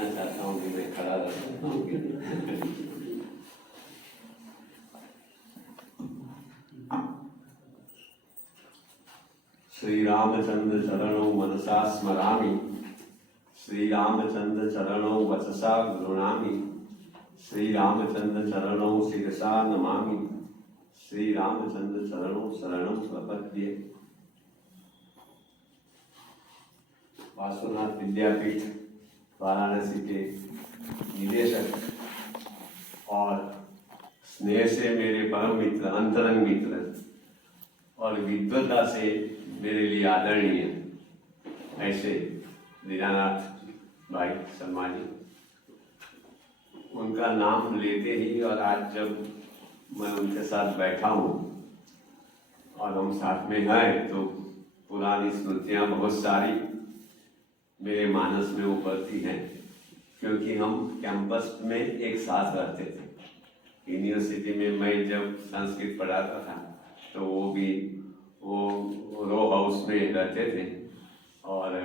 देखना चाहता हूँ कि मैं खड़ा रह सकता हूँ कि नहीं। श्री रामचंद्र चरणों मनसा स्मरामि, श्री रामचंद्र चरणों वचसा गृणामि, श्री रामचंद्र चरणों शिरसा नमामि, श्री रामचंद्र चरणों शरणं प्रपद्ये। वासुनाथ विद्यापीठ वाराणसी के निदेशक और स्नेह से मेरे परम मित्र, अंतरंग मित्र और विद्वता से मेरे लिए आदरणीय ऐसे दीनानाथ भाई शर्मा जी, उनका नाम लेते ही और आज जब मैं उनके साथ बैठा हूँ और हम साथ में हैं तो पुरानी स्मृतियाँ बहुत सारी मेरे मानस में उभरती हैं, क्योंकि हम कैंपस में एक साथ रहते थे। यूनिवर्सिटी में मैं जब संस्कृत पढ़ाता था तो वो रो हाउस में रहते थे और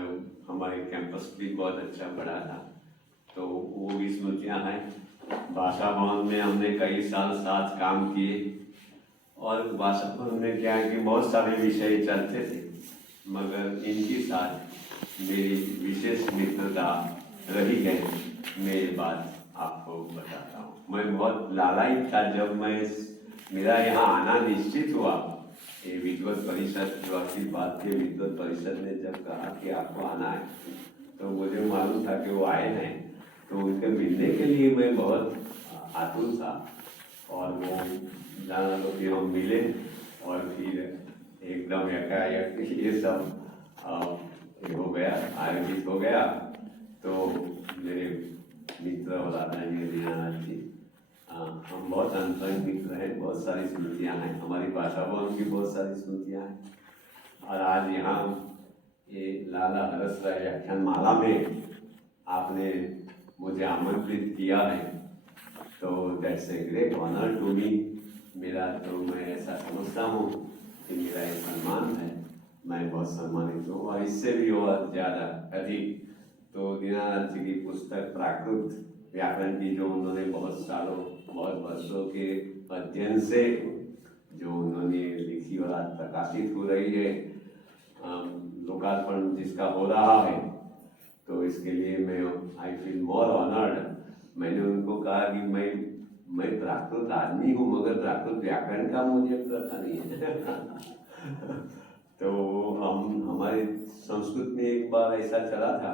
हमारे कैंपस भी बहुत अच्छा पढ़ा था, तो वो भी स्मृतियाँ हैं। भाषा भवन में हमने कई साल साथ काम किए और भाषा भवन में क्या है कि बहुत सारे विषय चलते थे, मगर इनके साथ मेरी विशेष मित्रता रही है। मैं ये बात आपको बताता हूँ। मैं बहुत लालायित था जब मेरा यहाँ आना निश्चित हुआ। ये विद्वत परिषद जो अखिल भारतीय विद्वत परिषद ने जब कहा कि आपको आना है तो मुझे मालूम था कि वो आए हैं, तो उनके मिलने के लिए मैं बहुत आतुर था और वो जाना तो फिर हम मिले और फिर एकदम एकाएक ये सब हो गया, आयोजित हो गया। तो मेरे मित्र और आदरणीय दीनानाथ जी, हम बहुत अंतरंग मित्र हैं, बहुत सारी स्मृतियाँ हैं, हमारी भाषा भवन की बहुत सारी स्मृतियाँ हैं। और आज यहाँ ये लाला हरस राय व्याख्यान माला में आपने मुझे आमंत्रित किया है, तो that's a great honour to me. मेरा तो मैं ऐसा समझता हूँ कि मेरा एक सम्मान है, मैं बहुत सम्मानित हूँ और इससे भी और ज़्यादा अधिक तो दीनानाथ जी की पुस्तक प्राकृत व्याकरण की जो उन्होंने बहुत सालों बहुत वर्षों के अध्ययन से जो उन्होंने लिखी और आज प्रकाशित हो रही है, लोकार्पण जिसका हो रहा है, तो इसके लिए मैं आई फील मोर ऑनर्ड। मैंने उनको कहा कि मैं प्राकृत आदमी हूँ मगर प्राकृत व्याकरण का मुझे पता नहीं है। तो हमारे संस्कृत में एक बार ऐसा चला था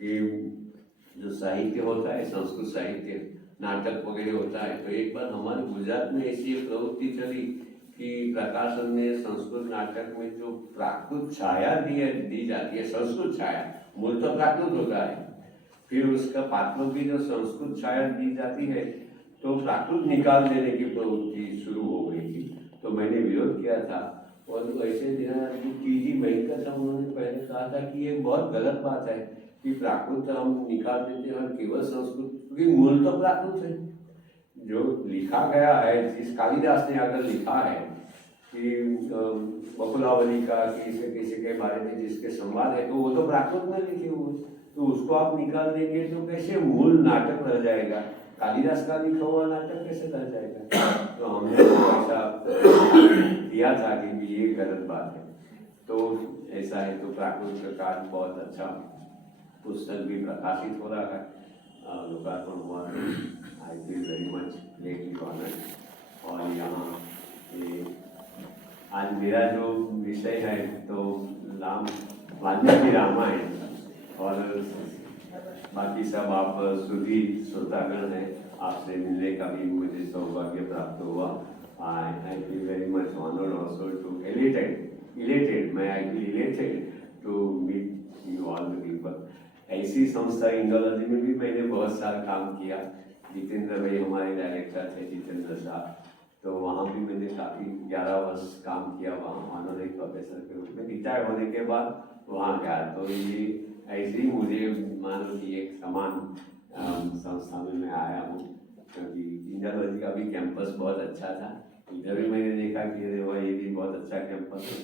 कि जो साहित्य होता है, संस्कृत साहित्य नाटक वगैरह होता है, तो एक बार हमारे गुजरात में ऐसी एक प्रवृत्ति चली कि प्रकाशन में संस्कृत नाटक में जो प्राकृत छाया दी जाती है, संस्कृत छाया, मूल तो प्राकृत होता है, फिर उसका पात्रों की जो संस्कृत छाया दी जाती है तो प्राकृत निकाल देने की प्रवृत्ति शुरू हो गई थी। तो मैंने विरोध किया था और ऐसे दीनानाथ जी की भयंकर था, उन्होंने पहले कहा था कि ये बहुत गलत बात है कि प्राकृत हम निकाल देते हैं और केवल संस्कृत, क्योंकि मूल तो प्राकृत है। जो लिखा गया है, जिस कालिदास ने अगर लिखा है कि बकुलावली का किसी किसी के बारे में जिसके संवाद है, तो वो तो प्राकृत में लिखे हुए, तो उसको आप निकाल देंगे तो कैसे मूल नाटक रह जाएगा, कालिदास का लिखा हुआ नाटक कैसे रह जाएगा। तो हमने ऐसा किया था कि ये गलत बात है। तो ऐसा है, तो प्राकृत का बहुत अच्छा पुस्तक भी प्रकाशित हो रहा है, लोकार्पण हुआ। I feel very much greatly honoured. और यहाँ आज मेरा जो विषय है तो वाल्मीकि रामायण, और बाकी सब आप सुधी श्रोतागण हैं, आपसे मिलने का भी मुझे सौभाग्य प्राप्त हुआ। I feel very much honoured also to elated, मैं I feel elated to meet you all the people. ऐसी संस्था इंडोलॉजी में भी मैंने बहुत सारा काम किया। जितेंद्र भाई हमारे डायरेक्टर थे, जितेंद्र साहब, तो वहाँ भी मैंने काफ़ी 11 वर्ष काम किया वहाँ ऑनरेरी प्रोफेसर के रूप में। रिटायर होने के बाद वहाँ गया, तो ये ऐसे ही मुझे मानो कि एक समान संस्था में मैं आया हूँ, क्योंकि इंडोलॉजी का भी कैंपस बहुत अच्छा था। इधर भी मैंने देखा कि ये भी बहुत अच्छा कैंपस है,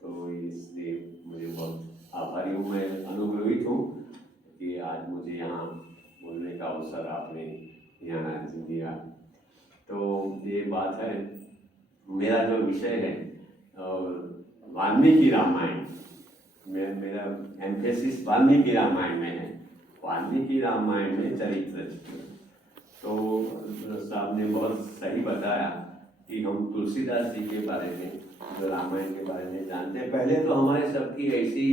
तो इसलिए मुझे बहुत आभारी हूँ, मैं अनुग्रहित हूँ कि आज मुझे यहाँ अवसर आपने यहाँ दिया। तो ये बात है, मेरा जो विषय है वाल्मीकि रामायण, मेरा एम्फेसिस वाल्मीकि रामायण में है। वाल्मीकि रामायण में चरित्र। तो साहब ने बहुत सही बताया कि हम तुलसीदास जी के बारे में, जो रामायण के बारे में जानते हैं। पहले तो हमारे सबकी ऐसी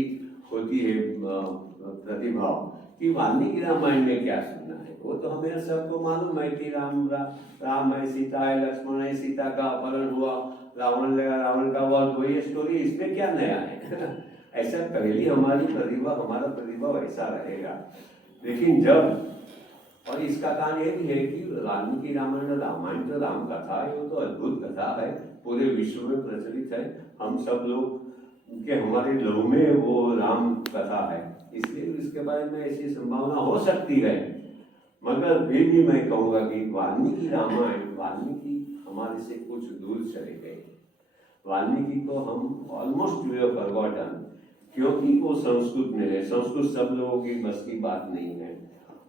होती है प्रतिभाव कि वाल्मीकि रामायण में क्या सुनना है। वो तो हमें सबको मालूम है कि राम है, सीता है, लक्ष्मण है, सीता का अपहरण हुआ, रावण लगा, रावण का वध, वही स्टोरी, इसमें क्या नया है। ऐसा पहली हमारी प्रतिभा, हमारा प्रतिभा वैसा रहेगा। लेकिन जब, और इसका कारण ये भी है कि वाल्मीकि रामायण तो राम कथा है, वो तो अद्भुत कथा है, पूरे विश्व में प्रचलित है। हम सब लोग के हमारे लहू में वो राम कथा है, इसलिए इसके बारे में ऐसी संभावना हो सकती है। मगर फिर भी मैं कहूँगा कि वाल्मीकि रामायण, वाल्मीकि हमारे से कुछ दूर चले गए। वाल्मीकि को हम ऑलमोस्ट वी हैव फॉरगॉटन, क्योंकि वो संस्कृत में है। संस्कृत सब लोगों की बस की बात नहीं है।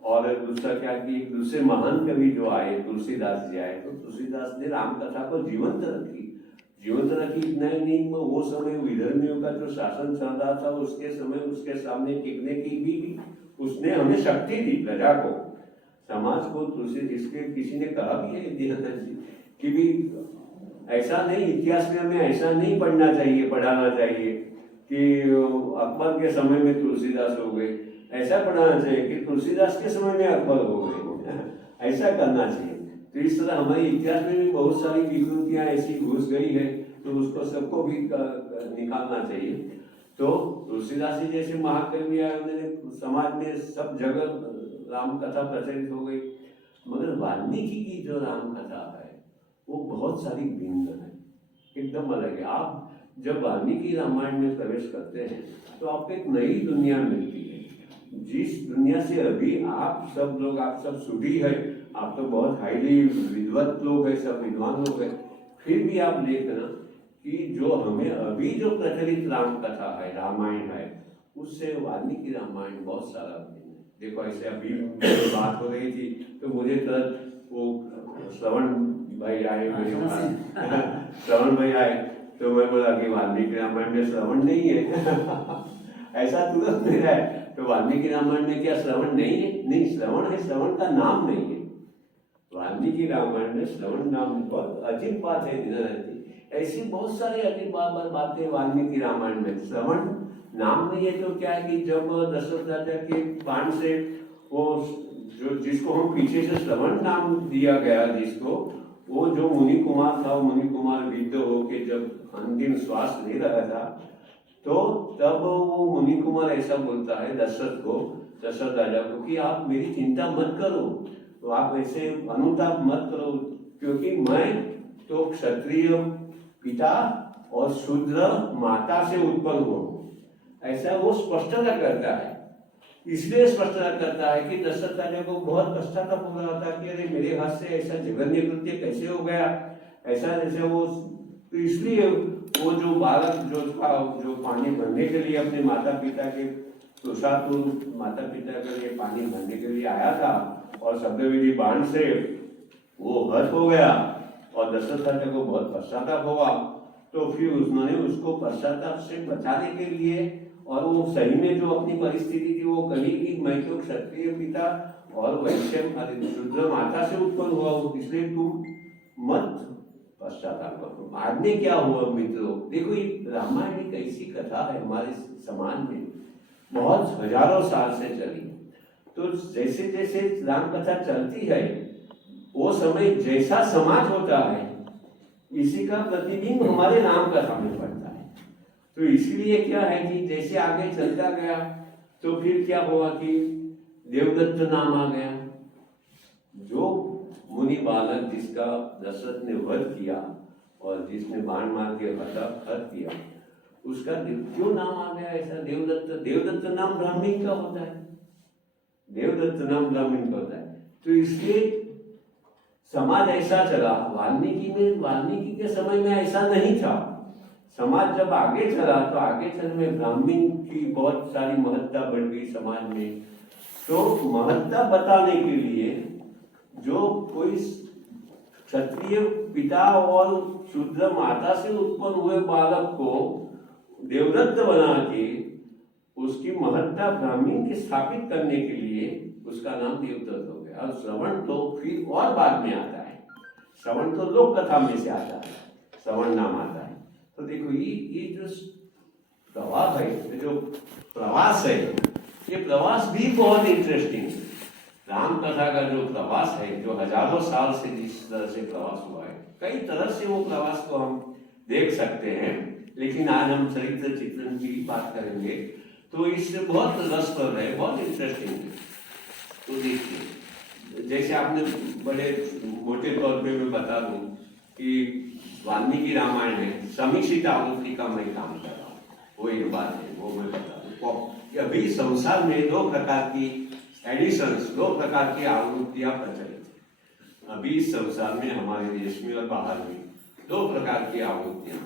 और दूसरा क्या कि एक दूसरे महान कवि जो आए, तुलसीदास जी आए, तो तुलसीदास ने राम कथा को जीवंत रखी। इतना ही नहीं, वो समय विधर्मियों का जो शासन चल रहा था, उसके समय उसके सामने टिकने की भी उसने हमें शक्ति दी, प्रजा को, समाज को। तुलसी, जिसके किसी ने कहा भी है कि भी ऐसा नहीं, इतिहास में हमें ऐसा नहीं पढ़ना चाहिए, पढ़ाना चाहिए कि अकबर के समय में तुलसीदास हो गए। ऐसा पढ़ाना चाहिए कि तुलसीदास के समय में अकबर हो गए। ऐसा करना चाहिए। तो इस तरह हमारे इतिहास में भी बहुत सारी विकृतियां ऐसी घुस गई है, तो उसको सबको भी निकालना चाहिए। तो तुलसीदास जी जैसे महाकवि आए, उन्होंने समाज में सब जगह राम कथा प्रचलित हो गई। मगर वाल्मीकि की जो राम कथा है वो बहुत सारी भिन्न है, एकदम अलग है। आप जब वाल्मीकि रामायण में प्रवेश करते हैं तो आपको एक नई दुनिया मिलती है, जिस दुनिया से अभी आप सब लोग, आप सब सुधी है, आप तो बहुत हाईली विद्वत लोग हैं, सब विद्वान लोग हैं, फिर भी आप देखना कि जो हमें अभी जो प्रचलित राम कथा है, रामायण है, उससे वाल्मीकि रामायण बहुत सारा भिन्न है। देखो ऐसे अभी बात हो रही थी तो मुझे तुरंत वो श्रवण भाई आए, मेरे पास श्रवण भाई आए, तो मैं बोला कि वाल्मीकि रामायण में श्रवण नहीं है। ऐसा तुरंत मेरा है। तो वाल्मीकि रामायण में क्या श्रवण नहीं है? नहीं, श्रवण है, श्रवण का नाम नहीं है। वाल्मीकि रामायण में श्रवण नाम बहुत अजीब बात है। ऐसी बहुत सारी अजीब बातें वाल्मीकि रामायण में, श्रवण नाम नहीं है। तो क्या है कि जब दशरथ राजा के बाण से वो जो, जिसको हम पीछे से श्रवण नाम दिया गया, जिसको वो जो मुनि कुमार था, मुनि कुमार विद्ध होके जब अंतिम श्वास ले रहा था, तो तब वो मुनि कुमार ऐसा बोलता है दशरथ को, दशरथ राजा को, कि आप मेरी चिंता मत करो, तो आप ऐसे अनुताप मत करो, क्योंकि मैं तो क्षत्रिय पिता और शूद्र माता से उत्पन्न हूँ। ऐसा वो स्पष्टता करता है। इसलिए स्पष्टता करता है कि दशरथ राजा को बहुत पश्चाताप हो रहा था कि अरे मेरे हाथ से ऐसा जघन्य कृत्य कैसे हो गया, ऐसा जैसे वो। तो इसलिए वो जो बालक जो था, जो पानी भरने के लिए अपने माता पिता के तुषारपुर माता पिता के लिए पानी भरने के लिए आया था, और शब्दविधि बाण से वो हत हो गया, और दशरथ राजा को बहुत पश्चाताप हुआ। तो फिर उन्होंने उसको पश्चाताप से बचाने के लिए, और वो सही में जो अपनी परिस्थिति थी वो कही कि मैं तो क्षत्रिय पिता और वैश्य शूद्र माता से उत्पन्न हुआ हूँ, इसलिए तुम मत पश्चाताप करो। बाद में क्या हुआ मित्रों, देखो ये रामायण एक ऐसी कथा है हमारे समाज में, बहुत हजारों साल से चली। तो जैसे जैसे राम कथा चलती है, वो समय जैसा समाज होता है, इसी का प्रतिबिंब हमारे राम कथा में पड़ता है। तो इसीलिए क्या है कि जैसे आगे चलता गया, तो फिर क्या हुआ कि देवदत्त नाम आ गया, जो मुनि बालक जिसका दशरथ ने वध किया और जिसने बाण मार के हत किया, उसका क्यों नाम आ गया ऐसा देवदत्त? देवदत्त नाम ब्राह्मण का होता है, देवदत्त नाम ब्राह्मण का होता है। तो इसलिए समाज ऐसा चला। वाल्मीकि के समय में ऐसा नहीं था। समाज जब आगे चला तो आगे चलने में ब्राह्मण की बहुत सारी महत्ता बढ़ गई समाज में। तो महत्ता बताने के लिए जो कोई क्षत्रिय पिता और शूद्र माता से उत्पन्न हुए बालक को देवदत्त बना के उसकी महत्ता ब्राह्मण की स्थापित करने के लिए उसका नाम देवदत्त हो गया। और श्रवण तो फिर और बाद में आता है, श्रवण तो लोक कथा में से आता है, श्रवण नाम आता है। तो देखो ये जो प्रवाह है, जो प्रवास है, ये प्रवास भी बहुत इंटरेस्टिंग है। राम कथा का जो प्रवास है, जो हजारों साल से जिस तरह से प्रवास हुआ है, कई तरह से वो प्रवास को हम देख सकते हैं, लेकिन आज हम चरित्र चित्रण की बात करेंगे तो इससे बहुत रसप्रद है, बहुत इंटरेस्टिंग है। तो देखिए, जैसे आपने बड़े मोटे तौर पे मैं बता दूं कि वाल्मीकि रामायण में समीक्षित आवृत्ति का मैं काम कर रहा हूँ, वो एक बात है, वो मैं बता दूं। अभी संसार में दो प्रकार की एडिशंस, दो प्रकार की आवृत्तियां प्रचलित है। अभी संसार में, हमारे देश में और बाहर में दो प्रकार की आवृत्तियां।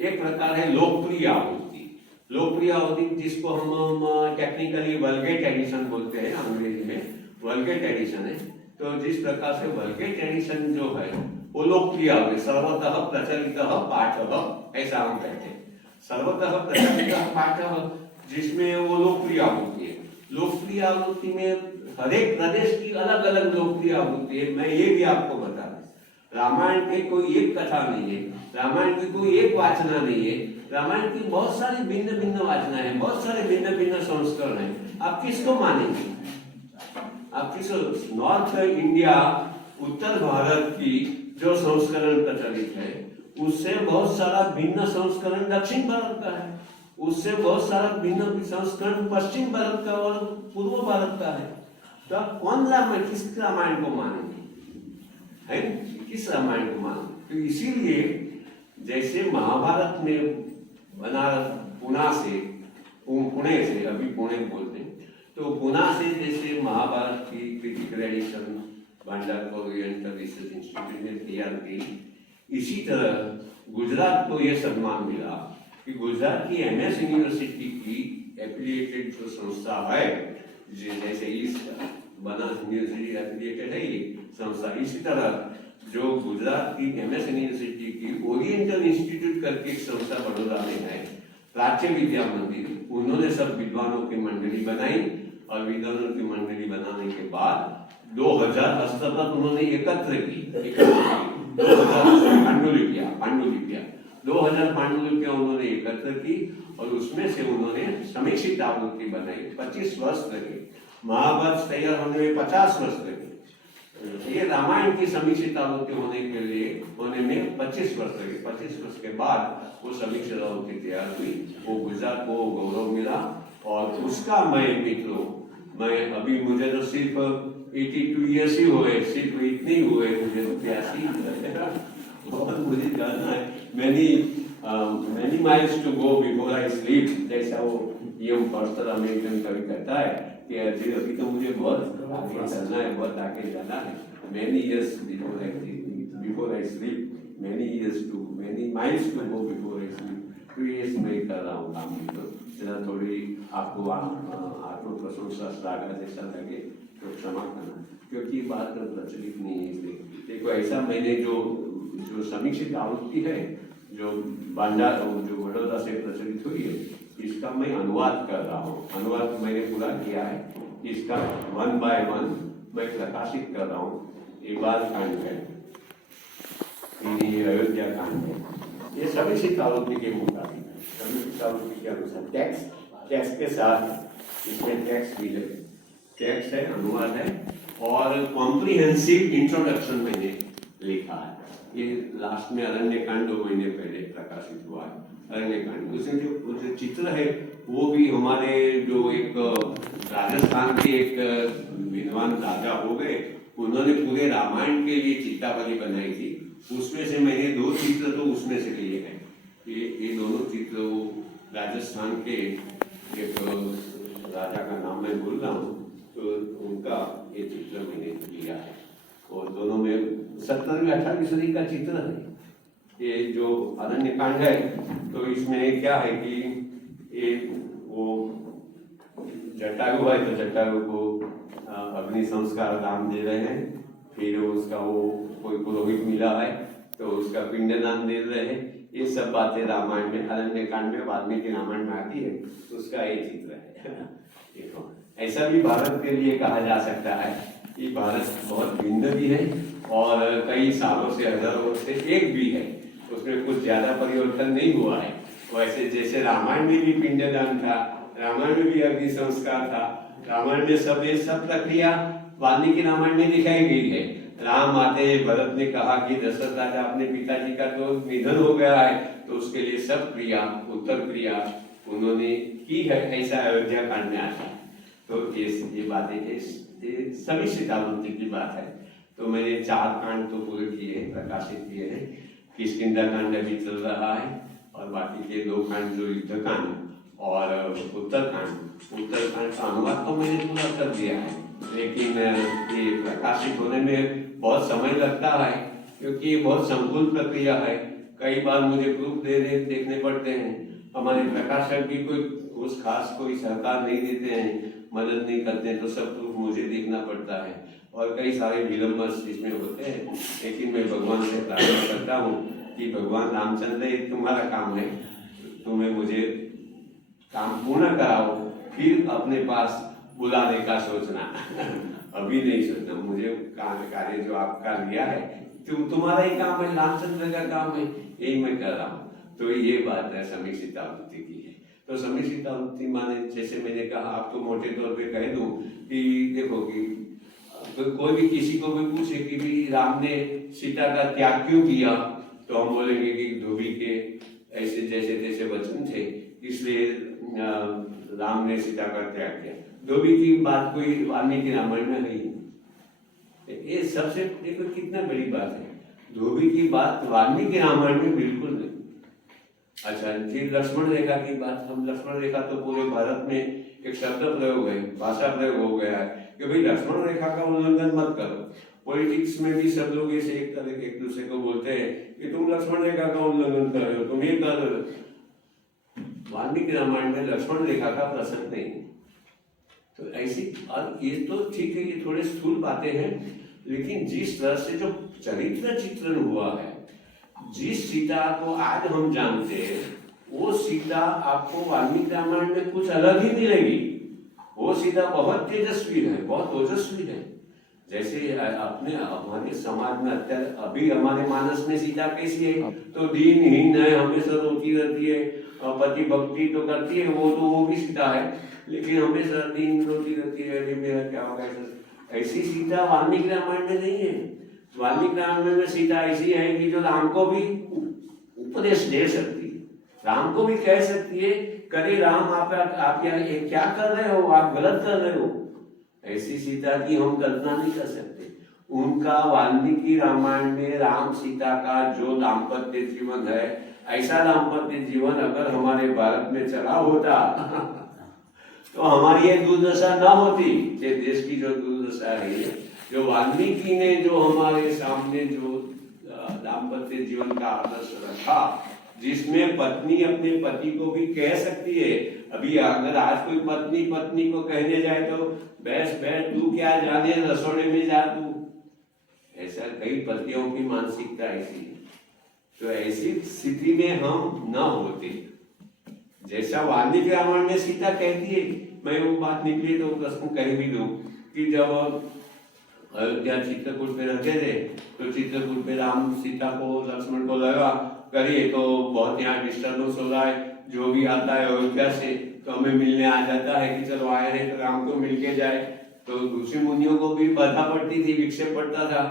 एक प्रकार है लोकप्रिय आवृत्ति। लोकप्रिय आवृत्ति जिसको हम टेक्निकली वल्गेट एडिशन बोलते हैं, अंग्रेजी में वल्गेट एडिशन है। तो जिस प्रकार से वल्गेट एडिशन जो है वो लोकप्रिय आवृत्ति, सर्वतः प्रचलित पाठ, ऐसा हम कहते हैं। सर्वतः प्रचलित पाठ जिसमें वो लोकप्रिय आवृत्ति है। लोकप्रिय आवृत्ति में हर एक प्रदेश की अलग अलग लोकप्रिय आवृत्ति है। मैं ये भी आपको बता दूं, रामायण की कोई एक कथा नहीं है, रामायण की कोई एक वाचना नहीं है, रामायण की बहुत सारी भिन्न भिन्न वाचना है, बहुत सारे भिन्न भिन्न संस्करण है। आप किसको मानेंगे? आप किस नॉर्थ इंडिया, उत्तर भारत की जो संस्करण प्रचलित है, उससे बहुत सारा भिन्न संस्करण दक्षिण भारत का है, उससे बहुत सारा भिन्न संस्करण पश्चिम भारत का और पूर्व भारत का है। तो आप कौन रामायण, किस रामायण को मानेंगे? है किस रामायण को मानेंगे? तो इसीलिए जैसे महाभारत में बनारस, पुणे से, अभी पुणे बोलते हैं, तो पुणे से जैसे महाभारत की critical edition Bhandarkar oriental research institute ने तैयार की, इसी तरह गुजरात को यह सम्मान मिला कि गुजरात की एमएस यूनिवर्सिटी की एफिलिएटेड जो संस्था है, जैसे ईस्ट बनारस यूनिवर्सिटी एफिलिएटेड है ये संस्था, इसी तरह जो गुजरात की एमएस यूनिवर्सिटी की ओरिएंटल इंस्टीट्यूट करके एक संस्था बड़ौदा में है, प्राच्य विद्या मंदिर, उन्होंने सब विद्वानों की मंडली बनाई और विद्वानों की मंडली बनाने के बाद 2000 हस्तपत्र उन्होंने एकत्र की, 2000 पांडुलिपियां 2000 पांडुलिपियां उन्होंने एकत्र की और उसमें से उन्होंने समीक्षित आवृत्ति बनाई। 25 वर्ष लगे, महाभारत तैयार होने में 50 वर्ष लगे। ये रामायण की समीक्षित आवृत्ति होने में 25 वर्ष लगे। 25 वर्ष के बाद वो समीक्षित आवृत्ति तैयार हुई, वो गुजरात को गौरव मिला और उसका मैं मित्रों, मैं अभी मुझे तो सिर्फ 82 ईयर्स ही हुए, सिर्फ इतने ही हुए, मुझे तो 83 बहुत मुझे जानना है। many miles to go before I sleep, जैसा वो यम पर्सनल अमेरिकन कवि कहता है कि अभी तो मुझे बहुत आगे चलना है, बहुत आगे जाना है। many years before I sleep, many miles to go before I sleep। तो ये मैं कर रहा हूँ काम, तो जरा थोड़ी आपको आत्म प्रशंसा श्लाघा जैसा लगे तो क्षमा करना, क्योंकि बात प्रचलित नहीं है। इसलिए देखो, ऐसा मैंने जो समीक्षित आवृत्ति है जो बड़ौदा से प्रचलित हुई है, इसका मैं अनुवाद कर रहा हूँ। अनुवाद मैंने पूरा किया है, इसका 1 by 1 मैं प्रकाशित कर रहा हूँ। एक बार कांड है, ये अयोध्या कांड है, ये समीक्षित आवृत्ति के मुताबिक, समीक्षित आवृत्ति के अनुसार टेक्स्ट के साथ इसमें टेक्स्ट भी है, टेक्स्ट है, अनुवाद है और कॉम्प्रिहेंसिव इंट्रोडक्शन मैंने लिखा है। ये लास्ट में अरण्यकांड 2 महीने पहले प्रकाशित हुआ है, अरण्यकांड। उसमें जो चित्र है वो भी हमारे जो एक राजस्थान के एक विद्वान राजा हो गए, उन्होंने पूरे रामायण के लिए चित्रावली बनाई थी। उसमें से मैंने 2 चित्र तो उसमें से लिए हैं। ये दोनों चित्र वो राजस्थान के एक राजा का नाम मैं भूल रहा हूँ, तो उनका ये चित्र मैंने लिया है और दोनों में 17वीं 18वीं सदी का चित्र है। ये जो अरण्यकांड है तो इसमें क्या है कि ये वो जटायु है, तो जटायु को अग्नि संस्कार दान दे रहे हैं, फिर उसका वो कोई पुरोहित मिला है तो उसका पिंडदान दे रहे हैं। ये सब बातें रामायण में, अरण्य कांड में, वाल्मीकि रामायण में आती है, उसका ये चित्र है। देखो ऐसा भी भारत के लिए कहा जा सकता है कि भारत बहुत भिन्न भी है और कई सालों से, हजारों से एक भी है, उसमें कुछ ज्यादा परिवर्तन नहीं हुआ है। वैसे जैसे रामायण में भी पिंडदान था, रामायण में भी अग्नि संस्कार था, रामायण में सब ये सब प्रक्रिया वाल्मीकि रामायण में दिखाई गई है। राम आते भरत ने कहा कि दशरथ राजा अपने पिताजी का तो निधन हो गया है, तो उसके लिए सब क्रिया, उत्तर क्रिया उन्होंने की है, ऐसा अयोध्या कांड में आता है। तो ये बातें सभी सीतावंती की बात है। तो मैंने 4 कांड तो पूरे किए हैं, प्रकाशित किए हैं। किष्किंधा कांड अभी चल रहा है और बाकी के 2 कांड जो युद्ध कांड और उत्तरकांड का अनुवाद तो मैंने पूरा कर दिया है, लेकिन ये प्रकाशित होने में बहुत समय लगता है क्योंकि ये बहुत संकुल प्रक्रिया है। कई बार मुझे प्रूफ देखने पड़ते हैं। हमारे प्रकाशक भी कोई खास कोई सहकार नहीं देते हैं, मदद नहीं करते हैं, तो सब प्रूफ मुझे देखना पड़ता है और कई सारे विलम्ब इसमें होते हैं। लेकिन मैं भगवान से प्रार्थना करता हूँ कि भगवान रामचंद्र, ये तुम्हारा काम है, तुम्हें मुझे काम पूर्ण कराओ, फिर अपने पास बुलाने का सोचना। अभी नहीं सोचना। मुझे कार्य जो आपका लिया है, तुम्हारा ही काम है, रामचंद्र का काम है, यही मैं कर रहा हूँ। तो ये बात है समीक सीतावृत्ति की है। तो समीक सीतावृत्ति माने, जैसे मैंने कहा, आपको मोटे तौर पे कह दूं कि देखो कि तो कोई भी किसी को भी पूछे कि भी राम ने सीता का त्याग क्यों किया, तो हम बोलेंगे कि धोबी के ऐसे जैसे तैसे वचन थे, इसलिए राम ने सीता का त्याग किया। धोबी की बात कोई वाल्मीकि रामायण में नहीं है। ये सबसे देखो कितना बड़ी बात है। धोबी की बात वाल्मीकि रामायण में बिल्कुल नहीं। अच्छा जी, लक्ष्मण रेखा की बात, हम लक्ष्मण रेखा तो पूरे भारत में एक शब्द प्रयोग है, भाषा प्रयोग हो गया है कि भाई लक्ष्मण रेखा का उल्लंघन मत करो। पॉलिटिक्स में भी सब लोग ऐसे एक दूसरे को बोलते हैं कि तुम लक्ष्मण रेखा का उल्लंघन कर रहे हो, तुम ये कर रहे हो। वाल्मीकि रामायण में लक्ष्मण रेखा का प्रसंग नहीं है। तो ऐसी, और ये तो ठीक है, ये थोड़े स्थूल बातें हैं, लेकिन जिस तरह से जो चरित्र चित्रण हुआ है, जिस सीता को आज हम जानते हैं, वो सीता आपको वाल्मीकि रामायण में कुछ अलग ही मिलेगी। वो सीता बहुत तेजस्वी है, बहुत ओजस्वी है। जैसे अपने हमारे समाज में अभी हमारे मानस में सीता कैसी है, तो दीनहीन है, हमेशा रोती रहती है, पति भक्ति तो करती है, वो भी सीता है, लेकिन हमेशा दिन रोती रहती है, अरे मेरा क्या होगा। ऐसी सीता वाल्मीकि रामायण में नहीं है। वाल्मीकि रामायण में सीता ऐसी है कि जो राम को भी उपदेश दे सकती है, राम को भी कह सकती है, करे राम आप ये क्या कर रहे हो, आप गलत कर रहे हो। ऐसी सीता की हम कल्पना नहीं कर सकते। उनका वाल्मीकि रामायण में राम सीता का जो दाम्पत्य जीवन है, ऐसा दाम्पत्य जीवन अगर हमारे भारत में चला होता तो हमारी ये दुर्दशा न होती। ये देश की जो दुर्दशा है, जो वाल्मीकि ने जो हमारे सामने जो दाम्पत्य जीवन का आदर्श रखा, जिसमें पत्नी अपने पति को भी कह सकती है। अभी अगर आज कोई पत्नी को कहने जाए तो बैठ तू क्या जाने, रसोड़े में जा तू। ऐसा कई पतियों की मानसिकता ऐसी है। तो ऐसी स्थिति में हम न होते। जैसा वाल्मीकि रामायण में सीता कहती है, मैं वो बात निकली तो प्रश्न कह भी दूं कि जब अयोध्या चित्रकूट पे रहते थे, तो चित्रकूट पे राम सीता को लक्ष्मण को लगा करिए तो बहुत यहाँ डिस्टर्बेंस हो रहा है, जो भी आता है अयोध्या से तो हमें मिलने आ जाता है कि चलो आए हैं तो राम को मिल के जाए। तो ऋषि मुनियों को भी बाधा पड़ती थी, विक्षेप पड़ता था,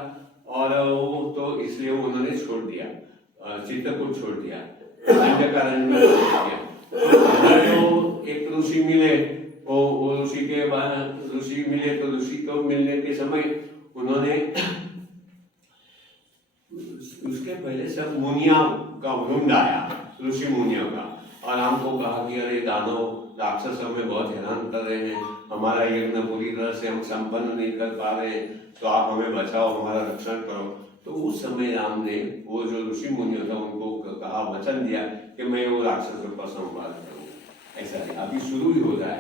और वो तो इसलिए उन्होंने छोड़ दिया, चित्रकूट छोड़ दिया, तो एक ऋषि मिले, वो ऋषि के बाद ऋषि मिले तो ऋषि को मिलने के समय उन्होंने उसके पहले सब मुनिया का झुंड आया, ऋषि मुनियों का, और हमको कहा कि अरे दानव राक्षस हमें बहुत हैरान कर रहे हैं, हमारा यज्ञ पूरी तरह से हम संपन्न नहीं कर पा रहे हैं, तो आप हमें बचाओ, हमारा रक्षण करो। तो उस समय राम ने वो जो ऋषि मुनियों था उनको कहा, वचन दिया कि मैं वो राक्षसों का संहार करूंगा। ऐसा नहीं, अभी शुरू ही हो रहा है,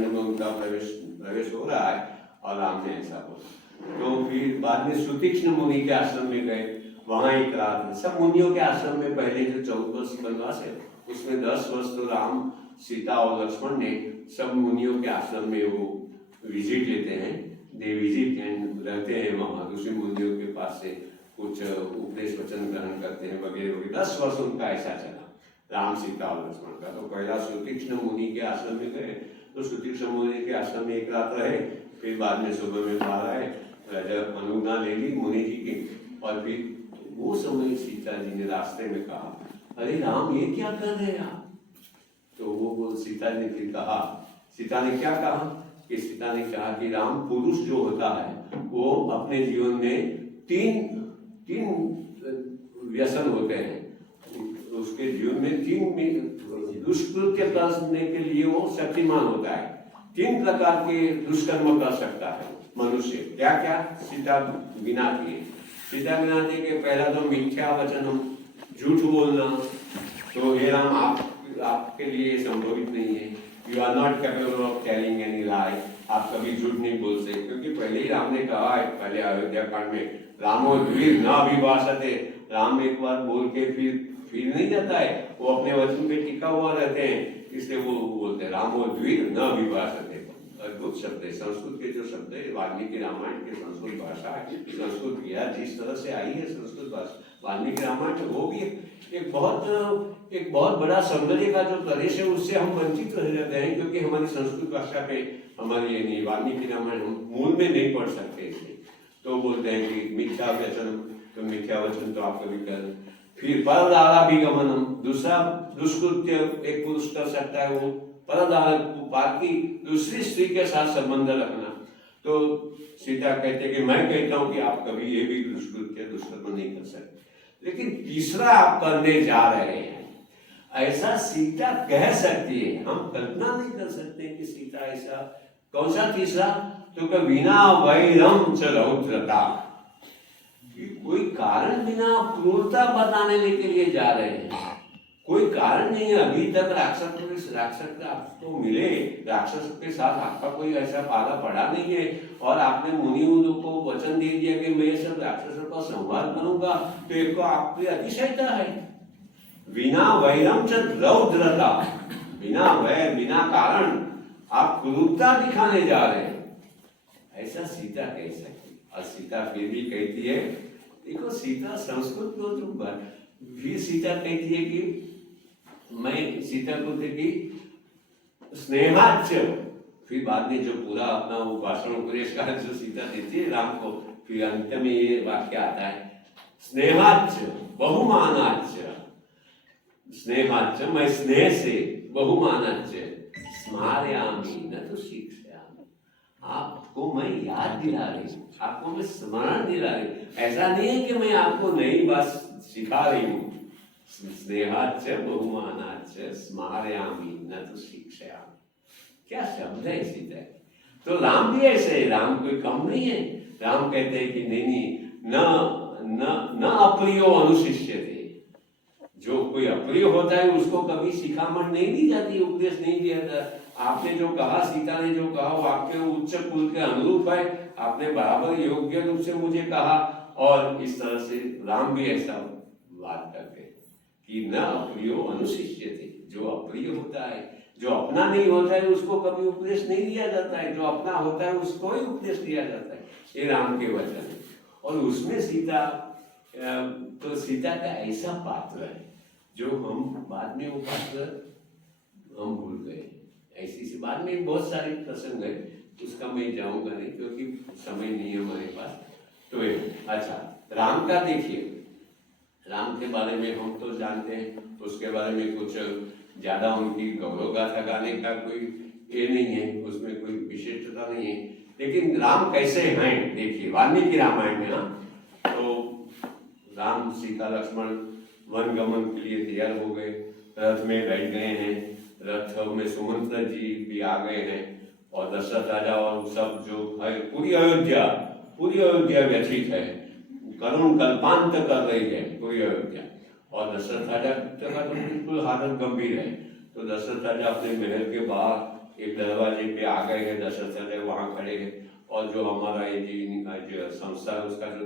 में उनका प्रवेश हो रहा है, और राम ने ऐसा बोला। तो फिर बाद में सुतीक्ष्ण मुनि के आश्रम में गए, वहां एक रात सब मुनियों के आश्रम में पहले जो 14 वर्ष वनवास है उसमें 10 वर्ष तो राम, सीता और लक्ष्मण ने सब मुनियों के आश्रम में वो विजिट लेते हैं, दे विजिट एंड रहते हैं वहाँ, दूसरे मुनियों के पास से कुछ उपदेश वचन ग्रहण करते हैं वगैरह वगैरह। 10 वर्ष उनका ऐसा चला, राम, सीता और लक्ष्मण का। तो पहला सुतीक्ष्ण मुनि के आश्रम में गए, तो सुतीक्ष्ण मुनि के आश्रम में एक रात रहे, फिर बाद में सुबह में बाहर आए, जब अनुज्ञा ले ली मुनि जी की, और फिर वो समय सीता जी ने रास्ते में कहा, अरे राम ये क्या कर रहे हैं आप? तो वो सीता ने फिर कहा, सीता ने क्या कहा कि सीता ने कहा कि राम, पुरुष जो होता है वो अपने जीवन में तीन व्यसन होते हैं, उसके जीवन में 3 दुष्कृत्य करने के लिए वो शक्तिमान होता है। 3 प्रकार के दुष्कर्म कर सकता है मनुष्य। क्या क्या? सीता गिनाती है। सीता गिनाती के पहला तो मिथ्या वचन, झूठ बोलना। तो हे राम, आपके लिए संभवित नहीं है, you are not capable of telling any lie, आप कभी झूठ नहीं बोल सकते, क्योंकि पहले ही राम ने कहा है, पहले अयोध्या कांड में, रामो द्विर न विभाषते, राम एक बार बोल के फिर नहीं जाता है, वो अपने वचन पे टिका हुआ रहते हैं, इसलिए वो बोलते हैं रामो द्विर न विभाषते। अद्भुत शब्द है, संस्कृत के जो शब्द है, वाल्मीकि रामायण की संस्कृत भाषा है, संस्कृत किया जिस तरह से आई है संस्कृत भाषा वाल्मीकि रामायण में, वो भी एक बहुत बड़ा सौंदर्य का जो प्रदेश है, उससे हम वंचित रह जाते हैं, क्योंकि हमारी संस्कृत भाषा पे हमारी ये नहीं, वाल्मीकि रामायण हम मूल में नहीं पढ़ सकते इसलिए। तो बोलते हैं कि मिथ्या वचन, तो मिथ्या वचन तो आप कभी कर, फिर परदाराभिगमनम, दूसरा दुष्कृत्य एक पुरुष कर सकता है, वो परदार, बाकी दूसरी स्त्री के साथ संबंध रखना। तो सीता कहते हैं कि मैं कहता हूं कि आप कभी ये भी दुष्कृत्य, दुष्कर्म नहीं कर सकते, लेकिन तीसरा आप करने जा रहे हैं, ऐसा सीता कह सकती है। हम कल्पना नहीं कर सकते कि सीता ऐसा, कौन सा तीसरा? तो कि बिना वैरम च रौद्रता, कोई कारण बिना क्रूरता बताने के लिए जा रहे हैं, कोई कारण नहीं है। अभी तक राक्षस आपको मिले, राक्षस के साथ आपका कोई ऐसा पाला पड़ा नहीं है, और आपने मुनियों को वचन दे दिया कि मैं सब राक्षसों का संहार करूंगा, तो एक आपकी अतिशयता है। बिना वैरम च रौद्रता, बिना वैर, बिना कारण आप क्रूरता दिखाने जा रहे हैं, ऐसा सीता कह सकती। और सीता फिर भी कहती है, देखो सीता संस्कृत को जो फिर सीता कहती है कि मैं सीता को देखी स्नेहाच्य, फिर बाद में जो पूरा अपना वो भाषण उपदेश का जो सीता देती है राम को, फिर अंत में ये वाक्य आता है, स्नेहाच्य बहुमानाच्य, स्नेहाच्य मैं स्नेह से, बहुमानाच्य स्मारयामि न तो शिक्षामि, आपको मैं याद दिला रही, आपको मैं स्मरण दिला रही। ऐसा नहीं है कि मैं आपको नई बात सिखा रही हूँ। स्नेहाच्य बहुमानाच्य स्मारयामि न तो शिक्षामि, क्या शब्द है सीता। तो राम भी ऐसे है, राम कोई कम नहीं है। राम कहते हैं कि नहीं, न अप्रियो अनुशिष्यते, जो कोई अप्रिय होता है उसको कभी शिखामण नहीं दी जाती, उपदेश नहीं दिया जाता। आपने जो कहा, सीता ने जो कहा, वो आपके उच्च कुल के अनुरूप है, आपने बराबर योग्य रूप से मुझे कहा। और इस तरह से राम भी ऐसा बात करते हैं कि न अप्रियो अनुशिष्यते, जो अप्रिय होता है, जो अपना नहीं होता है, उसको कभी उपदेश नहीं दिया जाता है, जो अपना होता है उसको ही उपदेश दिया जाता है। ये राम के वचन है। और उसमें सीता, तो सीता का ऐसा पात्र है जो हम बाद में वो पात्र हम भूल गए। ऐसी सी बाद में बहुत सारे प्रसंग है, उसका मैं जाऊंगा नहीं क्योंकि समय नहीं है हमारे पास। तो अच्छा, राम का देखिए, राम के बारे में हम तो जानते हैं, उसके बारे में कुछ ज्यादा उनकी गौरव गाथा गाने का कोई ये नहीं है, उसमें कोई विशिष्टता नहीं है। लेकिन राम कैसे हैं देखिए, वाल्मीकि रामायण में। तो राम, सीता, लक्ष्मण वन गमन के लिए तैयार हो गए, रथ में बैठ गए हैं, रथ में सुमंत्र जी भी आ गए हैं, और दशरथ राजा और सब जो है, पूरी अयोध्या व्यथित है, करुण कल्पांत कर रही है पूरी अयोध्या। और दशरथ राजा का तो बिल्कुल हालत गंभीर है। तो दशरथ राजा अपने महल के बाहर एक दरवाजे पे आ गए हैं, दशरथ राजा वहां खड़े हैं, और जो हमारा इंजीनियर जो संस्था है उसका जो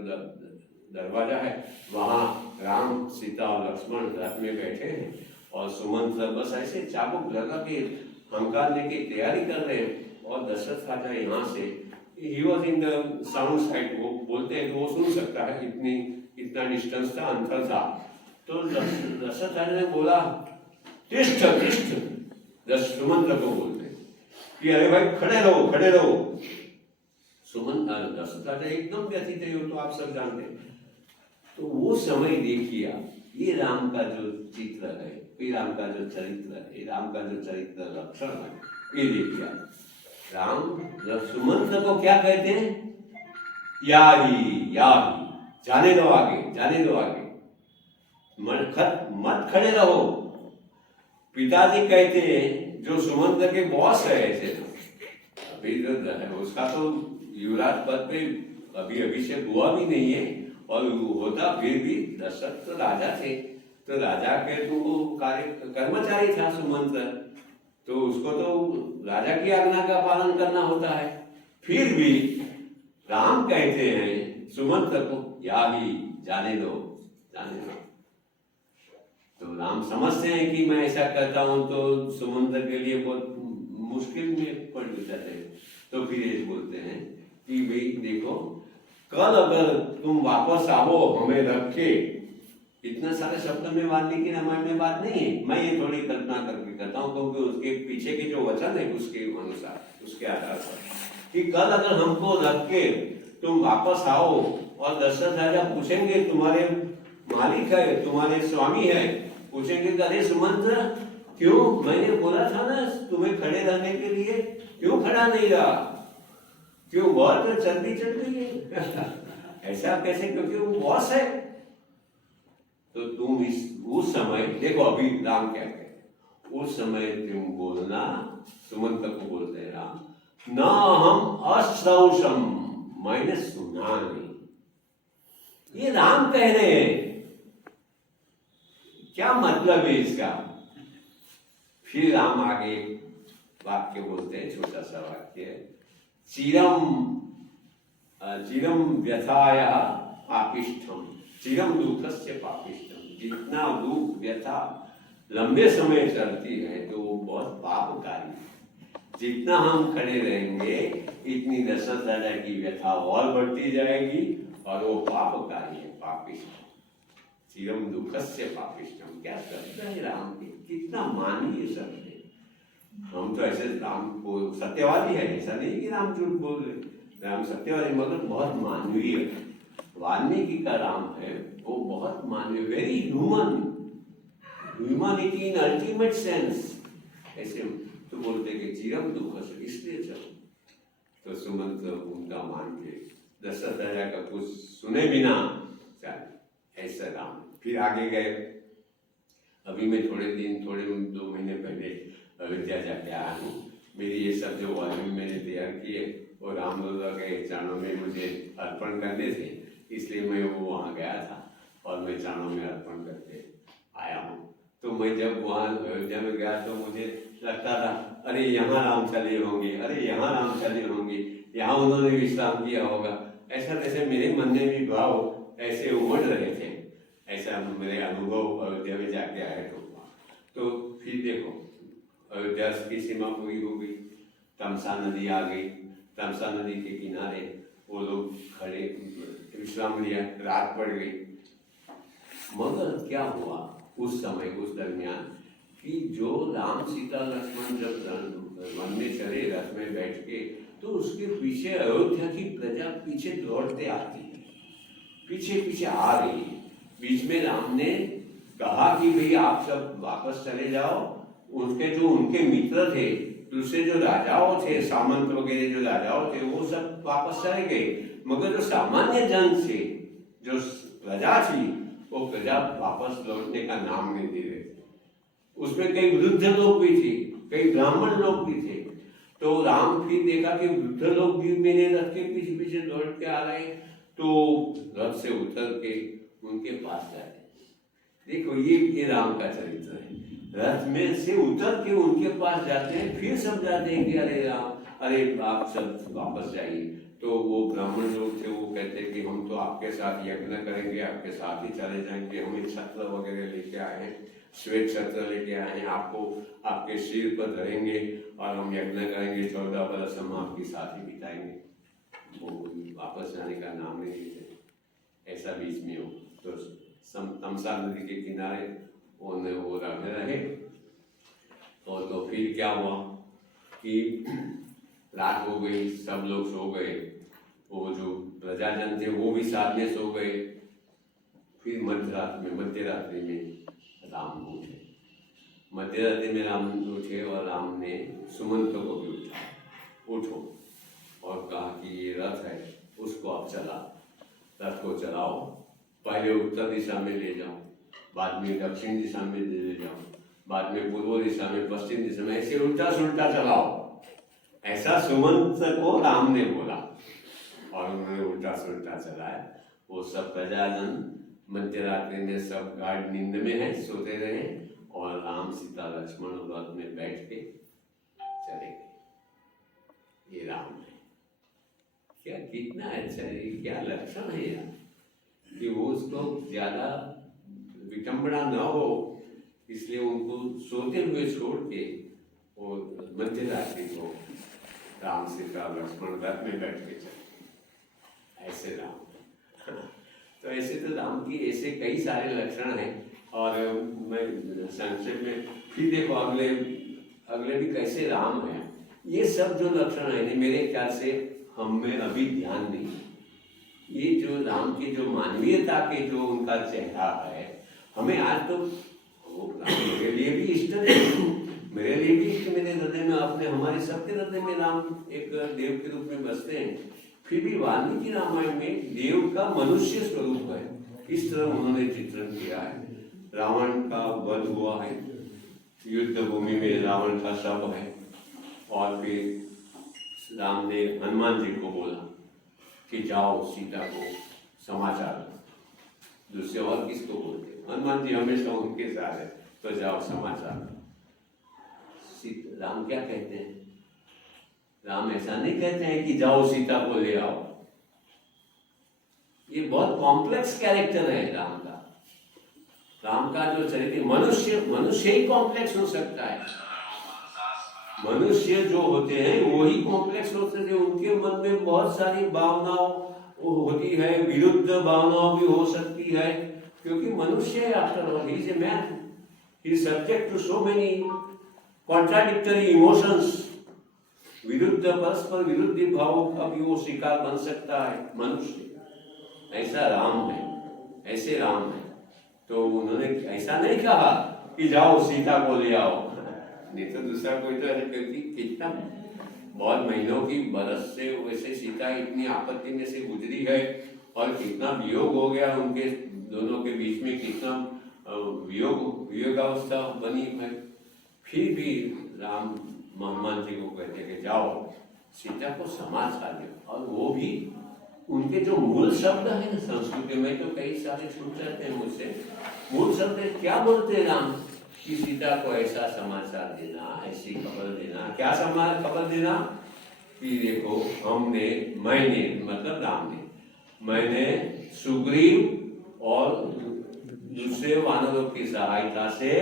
दरवाजा है वहाँ राम सीता और लक्ष्मण रथ में बैठे हैं और सुमंत बस ऐसे चाबुक लगा के हमकारने की तैयारी कर रहे हैं और दशरथ राजा यहाँ से he was in the sound side, वो बोलते हैं तो वो सुन सकता है, इतना डिस्टेंस था, अंतर था। तो दशरथ राजा ने बोला तिष्ठ तिष्ठ, सुमंत को बोलते कि अरे भाई खड़े रहो खड़े रहो। सुमंत दशरथ राजा एकदम व्यथित है, तो आप सब जानते हैं। तो वो समय देखिए, ये राम का जो चित्र है, ये राम का जो चरित्र है, ये राम का जो चरित्र लक्षण है, ये देखिए राम सुमंत को क्या कहते हैं, या ही जाने दो आगे, जाने दो आगे, मत खड़े रहो। पिताजी कहते हैं जो सुमंत के बॉस है, ऐसे अभी जो है उसका तो युवराज पद पे अभी अभिषेक हुआ भी नहीं है, और होता फिर भी दशरथ तो राजा थे, तो राजा के तो वो कर्मचारी था सुमंत, तो उसको तो राजा की आज्ञा का पालन करना होता है। फिर भी राम कहते हैं सुमंत को या ही जाने दो, जाने दो। तो राम समझते हैं कि मैं ऐसा करता हूं तो सुमंत के लिए बहुत मुश्किल में पड़ जाते हैं। तो फिर ये बोलते हैं कि भाई देखो, कल अगर तुम वापस आओ हमें रख के, इतने सारे शब्द में वाल्मीकि रामायण में बात नहीं है, मैं ये थोड़ी कल्पना करके करता हूँ, क्योंकि उसके पीछे के जो वचन है उसके अनुसार, उसके आधार पर, कि कल अगर हमको रख के तुम वापस आओ और दशरथ राजा पूछेंगे तुम्हारे मालिक है, तुम्हारे स्वामी है, पूछेंगे अरे सुमंत क्यों, मैंने बोला था ना तुम्हें खड़े रहने के लिए, क्यों खड़ा नहीं रहा, क्यों बहुत चलती चल रही है ऐसा कैसे, क्योंकि वो बॉस है। तो तुम उस समय देखो, अभी राम क्या कहते, उस समय तुम बोलना, सुमंत को बोलते हैं राम, ना हम अश्रौषम, मैंने सुना नहीं। ये राम कह रहे हैं, क्या मतलब है इसका। फिर राम आगे वाक्य बोलते हैं, छोटा सा वाक्य, चिरम व्यथाया पापिष्ठम, चिरम दुखस्य पापिष्ठम, जितना दुख व्यथा लंबे समय चलती है तो वो बहुत पापकारी है। जितना हम खड़े रहेंगे इतनी दशरथ राजा की व्यथा और बढ़ती जाएगी और वो पापकारी है, पापिष्ठ, चिरम दुखस्य पापिष्ठम। क्या शब्द है राम के, कितना मानवीय शब्द है। हम तो ऐसे राम को सत्यवादी है, ऐसा नहीं कि राम झूठ बोल रहे, राम सत्यवादी, मगर बहुत मानवीय है। वाल्मीकि का राम है वो बहुत मानवीय, very human, humanity in ultimate sense, ऐसे तो बोलते कि चिरम दुख से, इसलिए चलो। तो सुमंत उनका मान के दशरथ राजा का कुछ सुने बिना चले, ऐसा राम। फिर आगे गए, अभी मैं थोड़े 2 महीने पहले अयोध्या जाके आया हूँ। मेरी ये सब जो वॉल्यूम मैंने तैयार किए वो राम लला के चरणों में मुझे अर्पण करने थे, इसलिए मैं वो वहाँ गया था और मैं चरणों में अर्पण करके आया हूँ। तो मैं जब वहाँ अयोध्या में गया तो मुझे लगता था अरे यहाँ राम चले होंगे, अरे यहाँ राम चले होंगे, यहाँ उन्होंने विश्राम किया होगा, ऐसा जैसे मेरे मन में भी भाव ऐसे उमड़ रहे थे। ऐसा मेरे अनुभव अयोध्या में जाके आए तो फिर देखो अयोध्या की सीमा पूरी हो गई, तमसा नदी आ गई, तमसा नदी के किनारे वो लोग खड़े विश्राम लिया, रात पड़ गई। मगर क्या हुआ उस समय, उस दरमियान, कि जो राम सीता लक्ष्मण जब वन में चले रथ में बैठ के, तो उसके पीछे अयोध्या की प्रजा पीछे दौड़ते आती है, पीछे पीछे आ रही है। बीच में राम ने कहा कि भाई आप सब वापस चले जाओ, उनके मित्र थे, दूसरे जो राजाओं थे, सामंत वगैरह जो राजाओं थे, वो सब वापस चले गए, मगर जो सामान्य जन थे, जो प्रजा थी, वो प्रजा वापस लौटने का नाम नहीं दे रहे थे। उसमें कई वृद्ध लोग भी थे, कई ब्राह्मण लोग भी थे। तो राम फिर देखा कि वृद्ध लोग भी मेरे रथ के पीछे पीछे दौड़ के आ रहे, तो रथ से उतर के उनके पास जाए। देखो ये राम का चरित्र है, रथ में से उतर के उनके पास जाते हैं, फिर समझाते हैं कि अरे राम, अरे आप सब वापस जाइए, तो वो ब्राह्मण लोग थे, वो कहते कि हम तो आपके साथ यज्ञ करेंगे, आपके साथ ही चले जाएंगे, हम छत्र वगैरह लेके आए हैं, श्वेत छत्र लेके आए हैं, आपको आपके सिर पर धरेंगे और हम यज्ञ करेंगे, 14 बरस हम आपके साथ ही बिताएंगे। वो वापस जाने का नाम नहीं लेते। ऐसा बीच में हो तो तमसा नदी के किनारे वो रहे। तो फिर क्या हुआ कि रात हो गई, सब लोग सो गए, वो जो प्रजाजन थे वो भी साथ में सो गए। फिर मध्य रात्रि में राम उठे। मध्य रात्रि में राम उठे और राम ने सुमंत को भी उठो और कहा कि ये रथ है, उसको आप रथ को चलाओ, पहले उत्तर दिशा में ले जाओ, बाद में दक्षिण दिशा में ले जाओ, बाद में पूर्व दिशा में, पश्चिम दिशा में, ऐसे उल्टा सुल्टा चलाओ। ऐसा सुमंत को राम ने बोला और उन्होंने उल्टा सुल्टा चलाया। वो सब प्रजाजन मध्य रात्रि में सब गाढ़ नींद में है, सोते रहे और राम सीता लक्ष्मण रथ में बैठ के चले गए। ये राम है। क्या कितना अच्छा है, क्या लक्षण है यार, कि वो उसको ज्यादा विटंबना न हो इसलिए उनको सोते हुए छोड़ के वो मध्य रात्रि को राम सीता लक्ष्मण रथ में बैठ के चले। ऐसे राम। तो ऐसे तो राम की ऐसे कई सारे लक्षण हैं। और मैं संक्षेप में फिर देखो अगले भी कैसे राम है। ये सब जो लक्षण है मेरे ख्याल से हमें अभी ध्यान नहीं। ये जो राम की जो मानवीयता के जो उनका चेहरा है, हमें आज तो मेरे लिए भी इष्ट है, मेरे लिए भी इष्ट, मेरे हृदय में, अपने हमारे सबके हृदय में राम एक देव के रूप में बसते हैं। फिर भी वाल्मीकि रामायण में देव का मनुष्य स्वरूप है, इस तरह उन्होंने चित्रण किया है। रावण का वध हुआ है, युद्ध भूमि में रावण का शव है, और फिर राम ने हनुमान जी को बोला कि जाओ सीता को समाचार दो। दूसरे और किसको बोलते? हनुमान जी हमेशा उनके साथ है, तो जाओ समाचार। राम क्या कहते हैं? राम ऐसा नहीं कहते हैं कि जाओ सीता को ले आओ। ये बहुत कॉम्प्लेक्स कैरेक्टर है राम का। राम का जो चरित्र, मनुष्य ही कॉम्प्लेक्स हो सकता है। मनुष्य जो होते हैं वो ही कॉम्प्लेक्स होते हैं। उनके मन में बहुत सारी भावनाओं होती है, विरुद्ध भावनाओं भी हो सकती है, क्योंकि मनुष्य है after all, he is a man, he is subject to so many contradictory emotions. विरुद्ध, परस्पर विरुद्ध भावों का भी वो शिकार बन सकता है मनुष्य। ऐसा राम है, ऐसे राम है। तो उन्होंने ऐसा नहीं कहा कि जाओ सीता को ले आओ, नहीं तो दूसरा कोई तो ऐसे, क्योंकि कितना बहुत महीनों की बरस से वैसे सीता इतनी आपत्ति में से गुजरी है और कितना वियोग हो गया उनके दोनों के बीच में, कितना वियोगावस्था बनी है। फिर भी राम हनुमान जी को कहते कि जाओ सीता को समाचार दो। और वो भी उनके जो मूल शब्द है ना, संस्कृत में तो कई सारे छूट जाते हैं मुझसे, मूल शब्द क्या बोलते हैं राम कि सीता को ऐसा समाचार देना, ऐसी खबर देना। क्या खबर देना? कि देखो मैंने मतलब राम ने, मैंने सुग्रीव और दूसरे वानरों की सहायता से,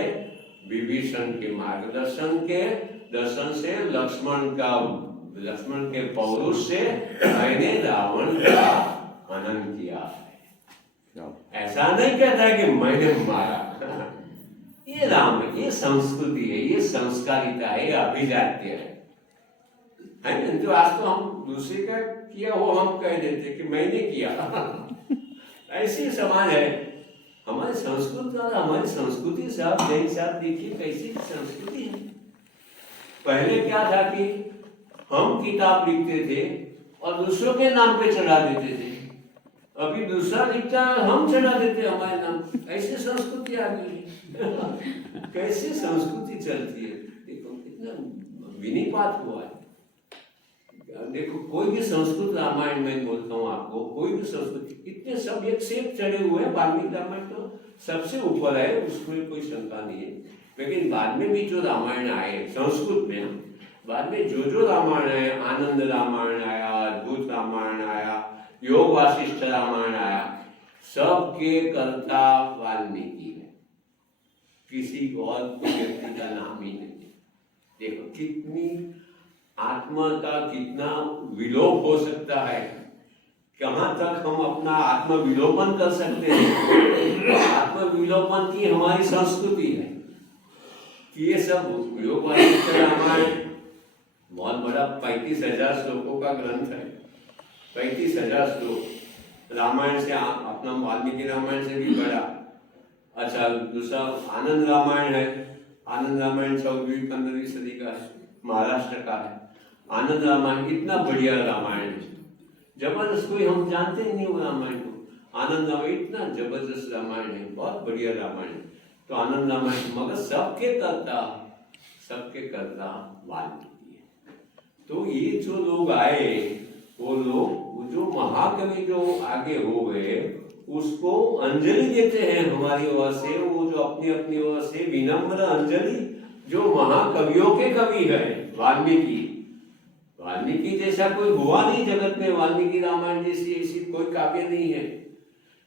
विभीषण के मार्गदर्शन के दर्शन से, लक्ष्मण के पौरुष से मैंने रावण का हनन किया है। ऐसा नहीं कहता है कि मैंने मारा। ये राम है, ये संस्कृति है, ये संस्कारिता है, ये अभिजात्य है ना। जो आज तो हम दूसरे का किया वो हम कह देते कि मैंने किया। ऐसी समाज है हमारे संस्कृति। और हमारी संस्कृति से आप देखिए कैसी संस्कृति है। पहले क्या था कि हम किताब लिखते थे और दूसरों के नाम पे चढ़ा देते थे। अभी दूसरा लिखता है, हम चढ़ा देते हमारे नाम। ऐसी संस्कृति आ गई है। कैसी संस्कृति चलती है, देखो कितना विनिपात हुआ है। देखो कोई भी संस्कृत रामायण में बोलता हूँ आपको, कोई भी संस्कृत, इतने सब एक से एक चढ़े हुए हैं। वाल्मीकि रामायण तो सबसे ऊपर है, उसमें कोई शंका नहीं है। लेकिन बाद में भी जो रामायण आए संस्कृत में, बाद में जो रामायण है, आनंद रामायण आया, अद्भुत रामायण आया, योग वासिष्ठ रामायण आया, सबके कर्ता वाल्मीकि है, किसी और व्यक्ति का नाम ही नहीं। देखो कितनी आत्मा का कितना विलोप हो सकता है, कहाँ तक हम अपना आत्म विलोपन कर सकते हैं। आत्म विलोपन की हमारी संस्कृति है कि ये सब योग वासिष्ठ रामायण बहुत बड़ा 35,000 श्लोकों का ग्रंथ है, 35,000 श्लोक रामायण से, अपना वाल्मीकि रामायण से भी बड़ा। अच्छा, दूसरा आनंद रामायण है, आनंद रामायण 14वीं-15वीं सदी का है, महाराष्ट्र का है। आनंद रामायण इतना बढ़िया रामायण है, जबरदस्त, कोई हम जानते ही नहीं वो रामायण को। आनंद रामायण इतना जबरदस्त रामायण है, बहुत बढ़िया रामायण है। तो आनंद रामायण, मगर सबके कर्ता वाल्मीकि है। तो ये जो लोग आए, वो लोग जो महाकवि जो आगे हो गए, उसको अंजलि देते हैं हमारी ओर से, वो जो अपनी अपनी ओर से विनम्र अंजलि, जो महाकवियों के कवि है वाल्मीकि। वाल्मीकि जैसा कोई हुआ नहीं जगत में, वाल्मीकि रामायण जैसी ऐसी कोई काव्य नहीं है।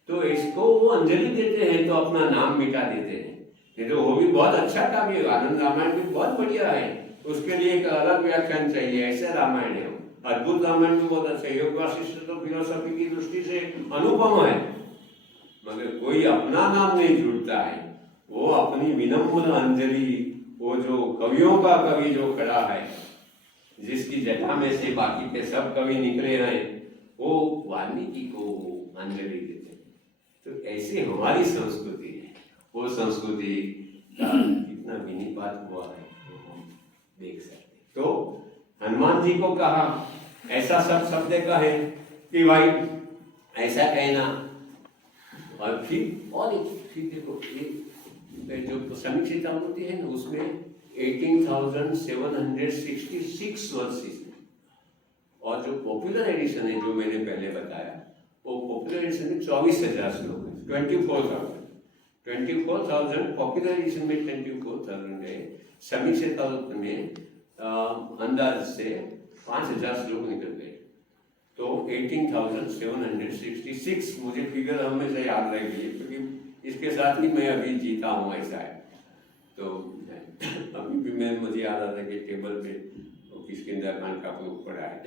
तो इसको वो अंजलि देते हैं, तो अपना नाम मिटा देते हैं। ये तो वो भी बहुत अच्छा काव्य, आनंद रामायण भी बहुत बढ़िया है, उसके लिए एक अलग व्याख्यान चाहिए, ऐसे रामायण है। अद्भुत रामायण भी बहुत अच्छा है, योग वासिष्ठ तो फिलोसफी की दृष्टि से अनुपम है, मगर कोई अपना नाम नहीं जुड़ता है। वो अपनी विनम्र अंजलि, वो जो कवियों का कवि जो खड़ा है, जिसकी जटा में से बाकी के सब कवि निकले हैं, वो वाल्मीकि को अंजलि देते हैं। तो ऐसी हमारी संस्कृति है, वो संस्कृति का कितना विनिपात हुआ है वो हम देख सकते हैं। तो हनुमान जी को कहा, ऐसा सब शब्द कहे कि भाई ऐसा कहना, और फिर देखो ये जो समीक्षित होती है ना, उसमें 18,766 वर्सेस है, और जो पॉपुलर एडिशन है जो मैंने पहले बताया, वो पॉपुलर एडिशन में 24,000 श्लोक है, 24,000 पॉपुलर एडिशन में 24,000 है, समीक्षित में अंदाज से 5,000 श्लोक निकल गए। तो 18,766 मुझे फिगर हमेशा याद रहेगी, क्योंकि इसके साथ ही मैं अभी जीता हूँ, ऐसा है। तो अभी भी मुझे याद आता है कि टेबल पे किष्किंधा का बुक पड़ा है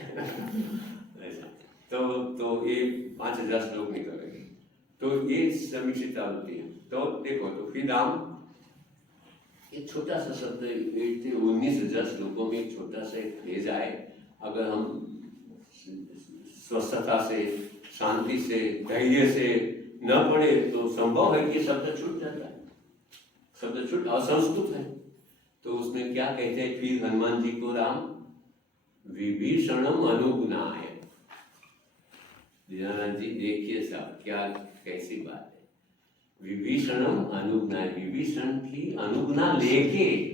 ऐसा। तो ये 5,000 श्लोक निकल गए, तो ये समीक्षित होती है। तो देखो, तो फिर राम, एक छोटा सा शब्द, 19,000 श्लोकों में एक छोटा सा एक फ्रेज आए, अगर हम स्वस्थता से, शांति से, धैर्य से न पढ़े तो संभव है कि शब्द छूट जाता है, शब्द छूट, असंस्कृत है। तो उसमें क्या कहते हैं फिर हनुमान जी को राम, विभीषणम अनुगुणाय। दीनानाथ जी देखिए साहब, क्या कैसी बात है, विभीषणम अनुगुणाय, विभीषण की अनुगुणा लेके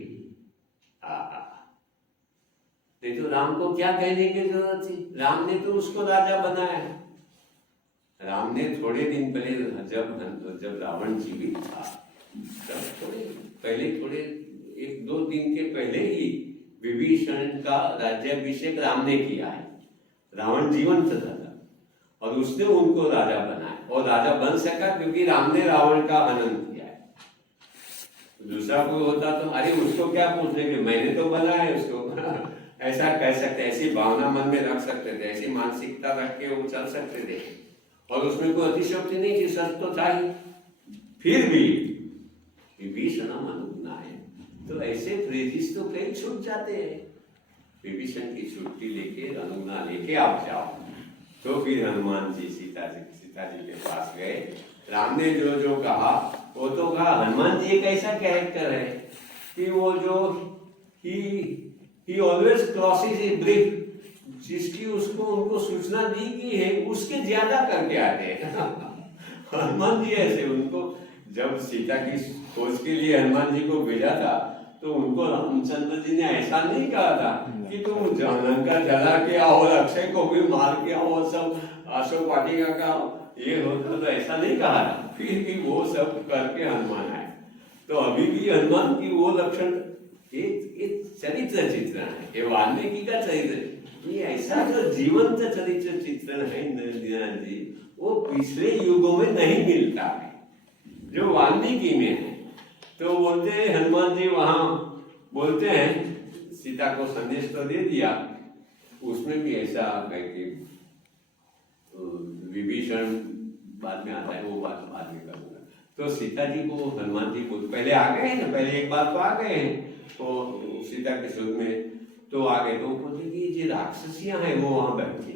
तो राम को क्या कहने की जरूरत थी, राम ने तो उसको राजा बनाया। राम ने थोड़े दिन पहले जब रावण जीवित था, तब थोड़े 1-2 दिन के पहले ही विभीषण का राज्याभिषेक राम ने किया है। रावण जीवंत था और उसने उनको राजा बनाया, और राजा बन सका क्योंकि राम ने रावण का हनन किया है। दूसरा कोई होता तो अरे उसको क्या पूछने के, मैंने तो बनाया उसको ऐसा कह सकते, ऐसी भावना मन में रख सकते थे, ऐसी मानसिकता रख के वो चल सकते थे, और उसमें कोई अतिशयोक्ति नहीं थी, सच तो था ही। फिर भी विभीषण अनुगुणाय, तो ऐसे फ्रेजिस तो कई छूट जाते हैं। विभीषण की छुट्टी लेके, अनुगुणा लेके आप जाओ। तो फिर हनुमान जी सीता जी के पास गए। राम ने जो कहा वो तो कहा। हनुमान जी एक ऐसा कैरेक्टर है कि वो जो he always crosses a bridge, जिसकी उसको उनको सूचना दी गई है उसके ज्यादा करके आते हैं हनुमान जी ऐसे, उनको जब सीता की खोज के लिए हनुमान जी को भेजा था, तो उनको रामचंद्र जी ने ऐसा नहीं कहा था कि तुम लंका जला के आओ, अक्षय को भी मार के आओ, सब अशोक वाटिका का ये होता, तो ऐसा नहीं कहा था। फिर भी वो सब करके हनुमान आए। तो अभी भी हनुमान की वो लक्षण, एक चरित्र चित्रण है, ये वाल्मीकि का चरित्र। ये ऐसा जो जीवंत चरित्र चित्रण है दीनानाथ जी, वो पिछले युगों में नहीं मिलता है, जो वाल्मीकि में है। तो बोलते हैं हनुमान जी वहां बोलते हैं, सीता को संदेश तो दे दिया, उसमें भी ऐसा है कि विभीषण बाद में आता है, वो बात बाद में करूंगा। तो सीता जी को हनुमान जी को पहले आ गए हैं ना, पहले एक बार तो आ गए हैं तो सीता के सुर में, तो आ गए तो बोलते कि जो राक्षसियां हैं वो वहां बैठी,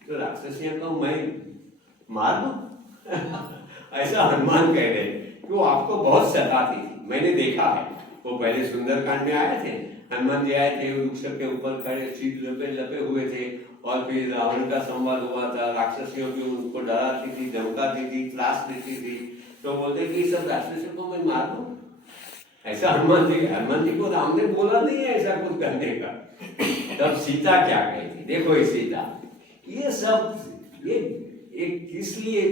तो राक्षसियां को मैं मार दूं ऐसा हनुमान कह रहे कि वो आपको बहुत सताती थी, मैंने देखा है। वो पहले सुंदरकांड में आए थे, हनुमान जी आए थे, वृक्ष के ऊपर खड़े सीध लपे हुए थे, और फिर रावण का संवाद हुआ था, राक्षसियों की उनको डराती थी, धमकाती थी, त्रास देती थी। तो बोलते कि सब राक्षसियों को मैं मार दूं, ऐसा हनुमान जी को राम ने बोला नहीं है ऐसा कुछ करने का। तब सीता क्या कहती, देखो ये सीता, ये सब ये किस लिए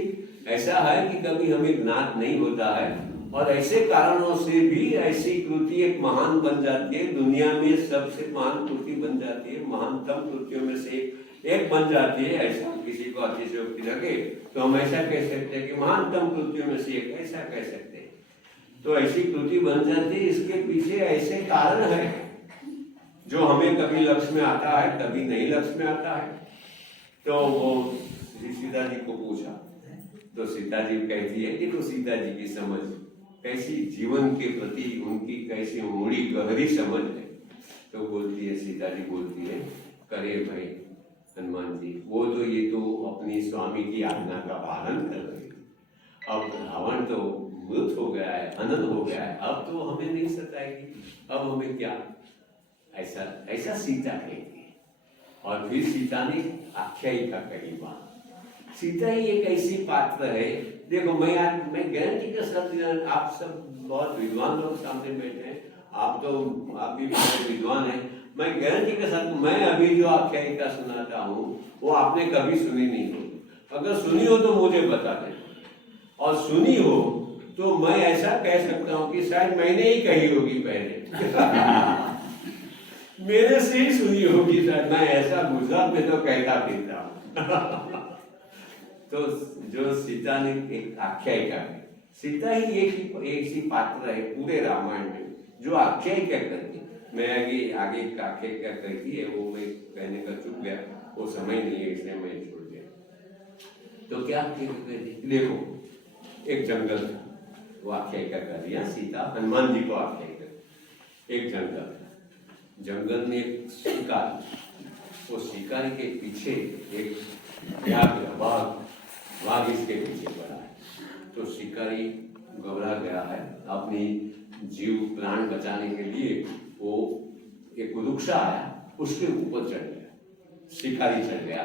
ऐसा है कि कभी हमें ज्ञात नहीं होता है, और ऐसे कारणों से भी ऐसी कृति एक महान बन जाती है, दुनिया में सबसे महान कृति बन जाती है, महानतम कृतियों में से एक बन जाती है। ऐसा किसी को अतिशयोक्ति लगे तो हम ऐसा कह सकते हैं कि महानतम कृतियों में से एक, ऐसा कह सकते हैं। तो ऐसी कृति बन जाती है, इसके पीछे ऐसे कारण है जो हमें कभी लक्ष्य में आता है, कभी नहीं लक्ष्य में आता है। तो वो सीता जी को पूछा, तो सीता जी कहती है कि तो सीता जी की समझ कैसी, जीवन के प्रति उनकी कैसी ऊंडी गहरी समझ है। तो बोलती है, सीता जी बोलती है, करे भाई हनुमान जी, वो तो ये तो अपनी स्वामी की आज्ञा का पालन कर रही, अब रावण तो मृत हो गया है, अनंत हो गया है, अब तो हमें नहीं सताएगी, अब हमें क्या, ऐसा सीता कहती है। और फिर सीता ने आख्यायिका कही बात। सीता ही एक ऐसी पात्र है, देखो मैं गारंटी के साथ, आप सब बहुत विद्वान लोग सामने बैठे हैं, आप भी बहुत विद्वान हैं, मैं गारंटी के साथ, मैं अभी जो आख्यायिका सुनाता हूँ वो आपने कभी सुनी नहीं होगी। अगर सुनी हो तो मुझे बता दें, और सुनी हो तो मैं ऐसा कह सकता हूँ कि शायद मैंने ही कही होगी पहले मेरे से ही सुनी होगी शायद, मैं ऐसा गुजरात में तो कहता फिरता हूँ तो जो सीता ने एक आख्यायिका है, सीता ही एक सी पात्र है पूरे रामायण में जो आख्यायिका करती है। मैं आगे आख्यायिका करती है, वो मैं कहने का चुक गया, वो समय नहीं है इसलिए मैं छोड़ दिया। तो क्या देखो, एक जंगल था, वो आख्यायिका कर दिया, सीता हनुमान जी को आख्यायिका, एक जंगल में एक शिकारी, वो शिकारी के पीछे एक बाघ इसके पीछे पड़ा है। तो शिकारी घबरा गया है, अपनी जीव प्राण बचाने के लिए वो एक वृक्ष आया, उसके ऊपर चढ़ गया, शिकारी चढ़ गया,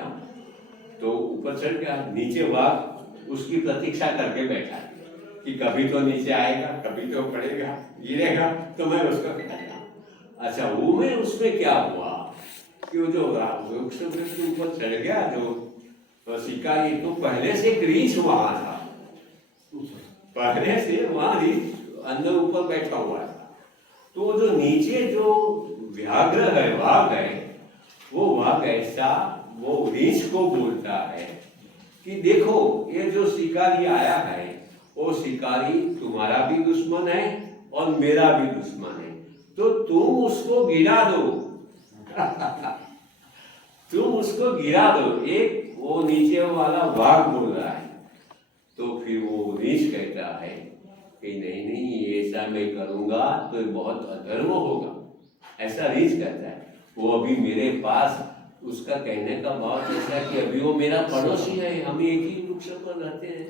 तो ऊपर चढ़ गया, नीचे बाघ उसकी प्रतीक्षा करके बैठा कि कभी तो नीचे आएगा, कभी तो पड़ेगा, गिरेगा तो मैं उसको खाऊंगा। अच्छा, वो में उसमें क्या हुआ कि वो जो वृक्ष के ऊपर चढ़ गया जो शिकारी, तो पहले से एक रीछ वहां था, पहले से वहां रीछ अंदर ऊपर बैठा हुआ था। तो जो नीचे जो व्याघ्र है, वाघ है, वो वाघ ऐसा वो रीछ को बोलता है कि देखो ये जो शिकारी आया है, वो शिकारी तुम्हारा भी दुश्मन है और मेरा भी दुश्मन है, तो तुम उसको गिरा दो तुम उसको गिरा दो। एक वो नीचे वाला वाघ बोल रहा है, तो फिर वो रीछ कहता है कि नहीं ऐसा मैं करूंगा तो बहुत अधर्म होगा, ऐसा रीछ कहता है। वो अभी मेरे पास, उसका कहने का भाव ऐसा है कि अभी वो मेरा पड़ोसी है, हम एक ही वृक्ष पर रहते हैं।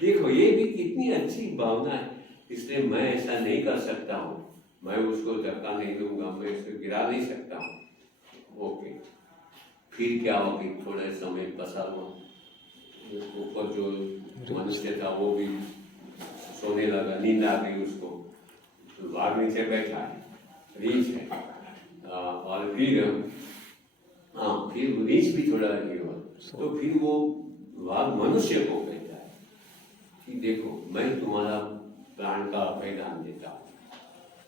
देखो ये भी कितनी अच्छी भावना है, इसलिए मैं ऐसा नहीं कर सकता हूँ, मैं उसको धक्का नहीं दूंगा, मैं उसको गिरा नहीं सकता हूँ। ओके, फिर क्या हो कि थोड़े समय पसार हुआ, ऊपर जो मनुष्य था वो भी सोने लगा, नींद आ गई उसको, तो बाघ नीचे बैठा है, रीछ है, और फिर रीछ भी थोड़ा ये हुआ, तो फिर वो बाघ मनुष्य को कहता है कि देखो मैं तुम्हारा प्राण का बलिदान देता हूँ,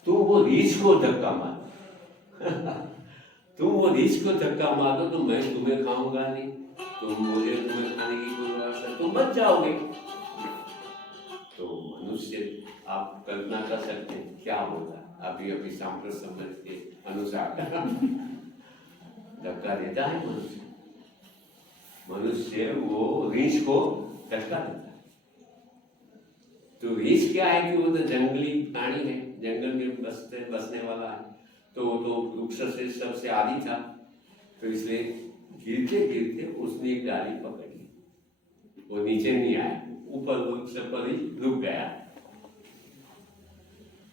तो वो रीछ को धक्का मार, तुम वो रीछ को धक्का मार दो तो मैं तुम्हें खाऊंगा नहीं, तुम मुझे तुम्हें खाने की कोई व्यवस्था, तुम बच जाओगे। तो मनुष्य आप कल्पना कर सकते हैं क्या होगा अभी अभी सांप्रत समझ के अनुसार धक्का देता है मनुष्य, मनुष्य वो रीछ को धक्का देता है। तो रीछ क्या है कि वो तो जंगली प्राणी है, जंगल में बसने वाला है, तो वो तो वृक्ष से सबसे आदि था, तो इसलिए गिरते गिरते उसने एक डाली पकड़ ली, वो नीचे नहीं आया, ऊपर वृक्ष पर ही रुक गया।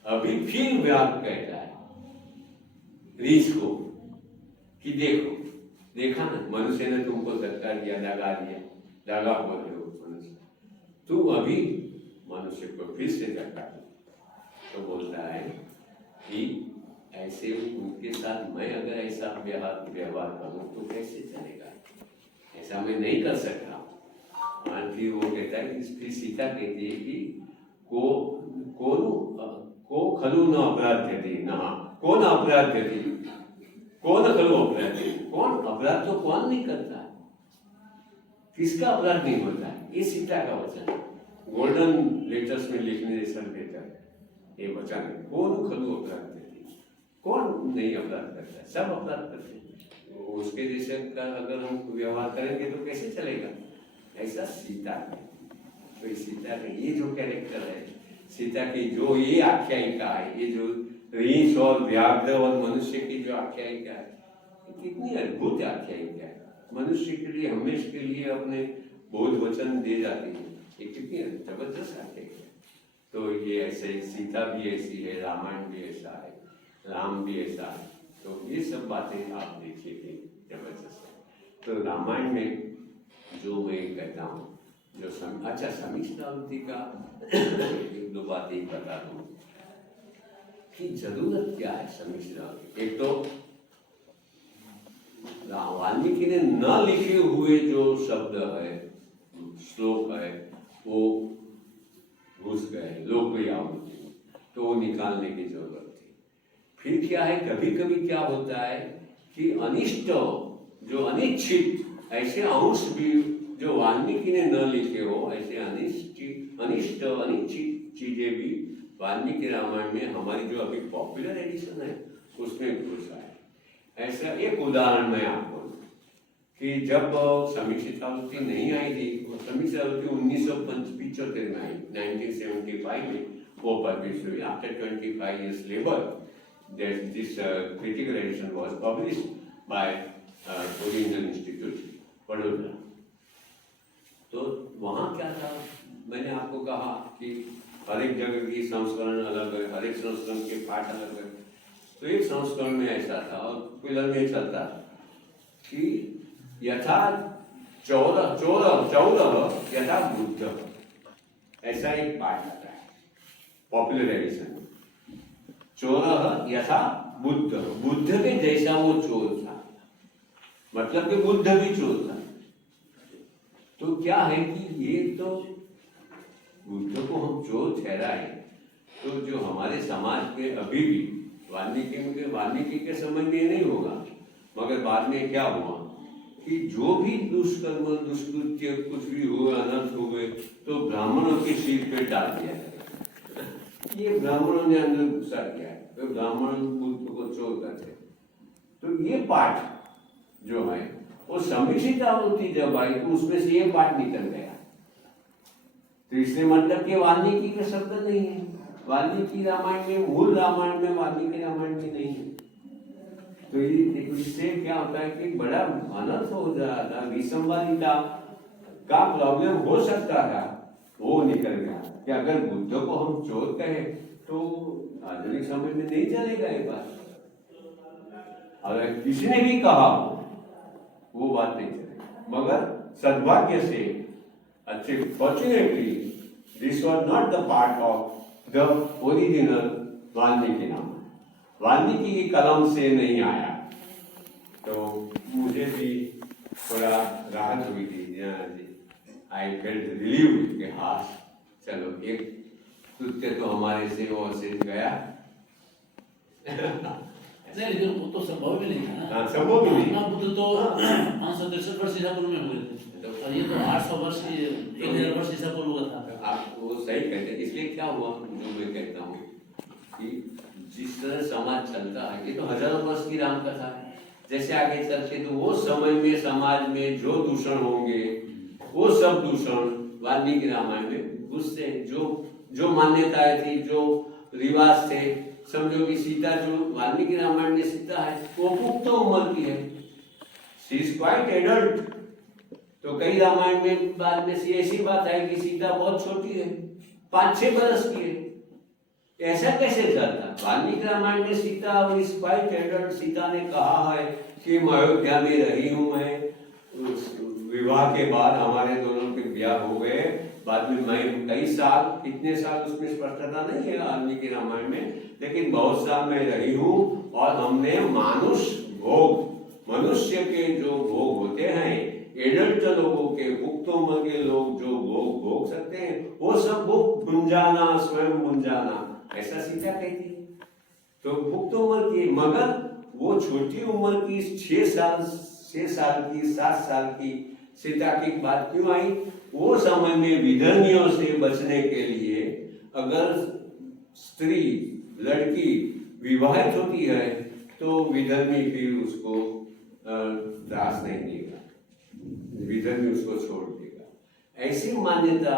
अभी फिर व्याप कहता है रीछ को कि देखा ना मनुष्य ने तुमको धक्का दिया, दगा बोल रहे हो मनुष्य, तुम अभी मनुष्य को फिर से धक्का दिया। तो बोलता है कि ऐसे उनके साथ मैं अगर ऐसा व्यवहार करूं तो कैसे चलेगा, ऐसा मैं नहीं कर सकता। फिर वो कहता है कि सीता कहती है कि को खलु न अपराध्यति न कौन अपराध्यति, कौन खलु अपराध्यति, कौन अपराध तो कौन नहीं करता है, किसका अपराध नहीं होता है, ये सीता का वचन है। गोल्डन लेटर्स में लिखने जैसा बेहतर है ये वचन है, कौन खलु अपराध्यति, कौन नहीं अपराध करता है, सब अपराध करते हैं। उसके जैसे का अगर हम व्यवहार करेंगे तो कैसे चलेगा, ऐसा सीता है। तो सीता का ये जो कैरेक्टर है, सीता की जो ये आख्यायिका है, ये जो रीछ और व्याघ्र और मनुष्य की जो आख्यायिका है, कितनी अद्भुत आख्यायिका है। मनुष्य के लिए हमेशा के लिए अपने बोध वचन दे जाती है, ये कितनी जबरदस्त आख्यायिका है। तो ये ऐसे सीता भी ऐसी है, रामायण भी ऐसा है, राम भी ऐसा है, तो ये सब बातें आप देखिए जबरदस्त है। तो रामायण में जो मैं कहता हूँ जो अच्छा समीक्षावृत्ति का एक दो बातें बता दूं कि जरूरत क्या है समीक्षावृत्ति। एक तो वाल्मीकि ने न लिखे हुए जो शब्द है, श्लोक है, वो घुस गए लोकप्रिय आवृत्ति, तो वो निकालने की जरूरत थी। फिर क्या है, कभी कभी क्या होता है कि अनिष्ट जो अनिच्छित ऐसे अंश भी जो वाल्मीकि ने न लिखे हो, ऐसे अनिष्ट अनिच्छित चीजें भी वाल्मीकि रामायण में हमारी जो अभी पॉपुलर एडिशन है उसमें घुस आए। ऐसा एक उदाहरण मैं आपको कि जब समीक्षितावृत्ति नहीं आई थी, समीक्षितावृत्ति 1975 में आई, 1975 में वो पब्लिश हुई। After 25 years labor that this critical edition was published by oriental institute Vadodara. तो वहाँ क्या था, मैंने आपको कहा कि हर एक जगह की संस्करण अलग है, हर एक संस्करण के पाठ अलग है। तो एक संस्करण में ऐसा था और पिलर में चलता कि यथा चौदह यथा बुद्ध, ऐसा एक पाठ आता है पॉपुलर एडिशन में। 14 यथा बुद्ध, बुद्ध के जैसा वो चोर था, मतलब कि बुद्ध भी चोर था। तो क्या है कि ये तो बुद्ध को हम चोर ठहराए, तो जो हमारे समाज में अभी भी वाल्मीकि के समय में नहीं होगा, मगर बाद में क्या हुआ कि जो भी दुष्कर्म दुष्कृत्य कुछ भी हुए, अनर्थ हुए, तो ब्राह्मणों के सिर पे डाल दिया गया। ये ब्राह्मणों ने अंदर गुस्सा किया है, तो ब्राह्मण बुद्ध को चोर करते। तो ये पाठ जो है वो समीक्षितावृत्ति जब आई तो उसमें से ये पाठ निकल गया। तो इसलिए मतलब कि वाल्मीकि के शब्द नहीं है, वाल्मीकि रामायण में, मूल रामायण में वाल्मीकि रामायण में नहीं है। तो इससे क्या होता है कि बड़ा अनर्थ हो रहा था, विसंवादिता का प्रॉब्लम हो सकता था, वो निकल गया कि अगर बुद्ध को हम चोर कहे तो आधुनिक समय में नहीं चलेगा ये बात। अगर किसी ने भी कहा वो बात नहीं चलेगी। मगर सद्भाग्य से अच्छे fortunately this was not the part of the original Valmiki नाम, वाल्मीकि की कलम से नहीं आया। तो मुझे भी थोड़ा राहत हुई थी, आई फेल्ट रिलीव्ड कि हाँ चलो एक कृत्य तो हमारे से वो से गया। नहीं, लेकिन वो तो संभव भी नहीं था ना। हाँ, संभव भी नहीं। महात्मा बुद्ध तो 563 वर्ष ईसापुर में हुए थे, और ये तो 800 वर्ष 1000 वर्ष ईसापुर हुआ था। आप वो सही कहते हैं। इसलिए क्या हुआ, जो मैं कहता हूँ कि जिस तरह समाज चलता है, ये तो हजारों वर्ष की राम कथा है। जैसे आगे चलते तो वो समय में समाज में जो दूषण होंगे, वो सब दूषण वाल्मीकि रामायण में घुसते हैं। जो मान्यताएं थी, जो रिवाज थे, समझो कि सीता जो वाल्मीकि रामायण में सीता है वो पुख्त उम्र की है, शी इज क्वाइट एडल्ट। तो कई रामायण में बाद में ऐसी बात है कि सीता बहुत छोटी है, 5-6 बरस की है। ऐसा कैसे चलता? वाल्मीकि रामायण में Sita is quite adult. Sita ने कहा है कि मैं अयोध्या में रही हूं, मैं विवाह के बाद हमारे दोनों के ब्याह हो गए, बाद में मैं कई साल, कितने साल उसमें स्पष्टता नहीं है वाल्मीकि रामायण में, लेकिन बहुत साल मैं रही हूँ। और हमने मनुष्य के जो भोग होते हैं, एडल्ट लोगों के, पुख्त उम्र के लोग जो भोग सकते हैं, वो सब भोग भुंजाना, स्वयं भुंजाना, ऐसा सीता कहती है। तो पुख्त उम्र की, मगर वो छोटी उम्र की 6 साल की, 7 साल की सीता की बात क्यों आई? वो समय में विधर्मियों से बचने के लिए, अगर स्त्री, लड़की विवाहित होती है तो विधर्मी फिर उसको दास नहीं देगा, विधर्मी उसको छोड़ देगा। ऐसी मान्यता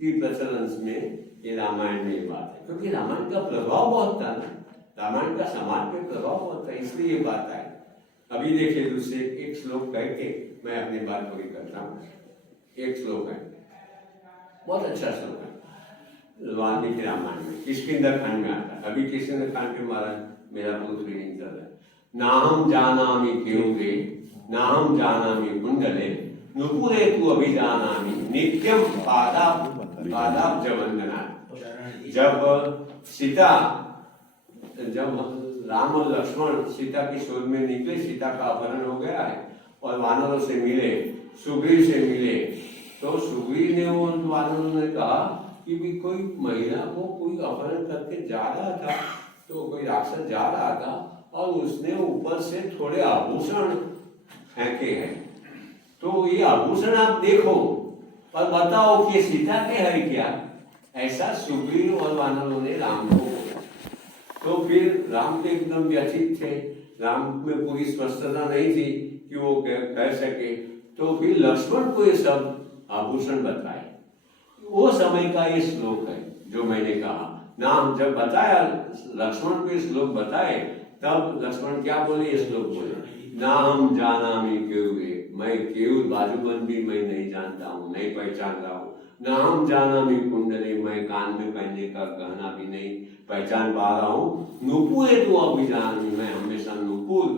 की प्रचलन में ये रामायण में ये बात है, क्योंकि रामायण का प्रभाव बहुत था ना, रामायण का समाज पे प्रभाव बहुत था, इसलिए ये बात आई। अभी देखिए दूसरे एक श्लोक कह के मैं अपनी बात पूरी करता हूँ। एक श्लोक है, बहुत अच्छा श्लोक है वाल्मीकि रामायण में, किष्किंधा खंड में आता है। अभी किष्किंधा खंड पे महाराज मेरा प्रूफ रीडिंग चल रहा है। नाहम जानामि केयुगे, नाहम जानामि कुंडले, नुपुरे तु अभिजानामि, नित्यम पादाब्ज वंदना। जब राम और लक्ष्मण सीता की शोध में निकले, सीता का अपहरण हो गया है और वानरों से मिले, सुग्रीव से मिले, तो सुग्रीव ने उन वानरों ने कहा कि भी कोई महिला को कोई अपहरण करके जा रहा था, तो कोई राक्षस जा रहा था और उसने ऊपर से थोड़े आभूषण फेंके हैं, तो ये आभूषण आप देखो और बताओ कि सीता के है क्या? ऐसा सुग्रीव और वानरों ने राम को बोला। तो फिर राम तो एकदम व्यथित थे, राम में पूरी स्पष्टता नहीं थी कि वो कह सके, तो फिर लक्ष्मण को ये सब आभूषण बताए। वो समय का ये श्लोक है जो मैंने कहा। नाम जब बताया लक्ष्मण को ये श्लोक बताए, तब लक्ष्मण क्या बोले? ये श्लोक बोले, ना हम जानामि केयुगे, मैं केयुर बाजूबंद भी मैं नहीं जानता हूँ, नहीं पहचान रहा हूँ। ना हम जानामि कुंडली, मैं कान में पहनने का गहना भी नहीं पहचान पा रहा हूँ। नुपुरे तो अभिजानामि, मैं हमेशा नुपुर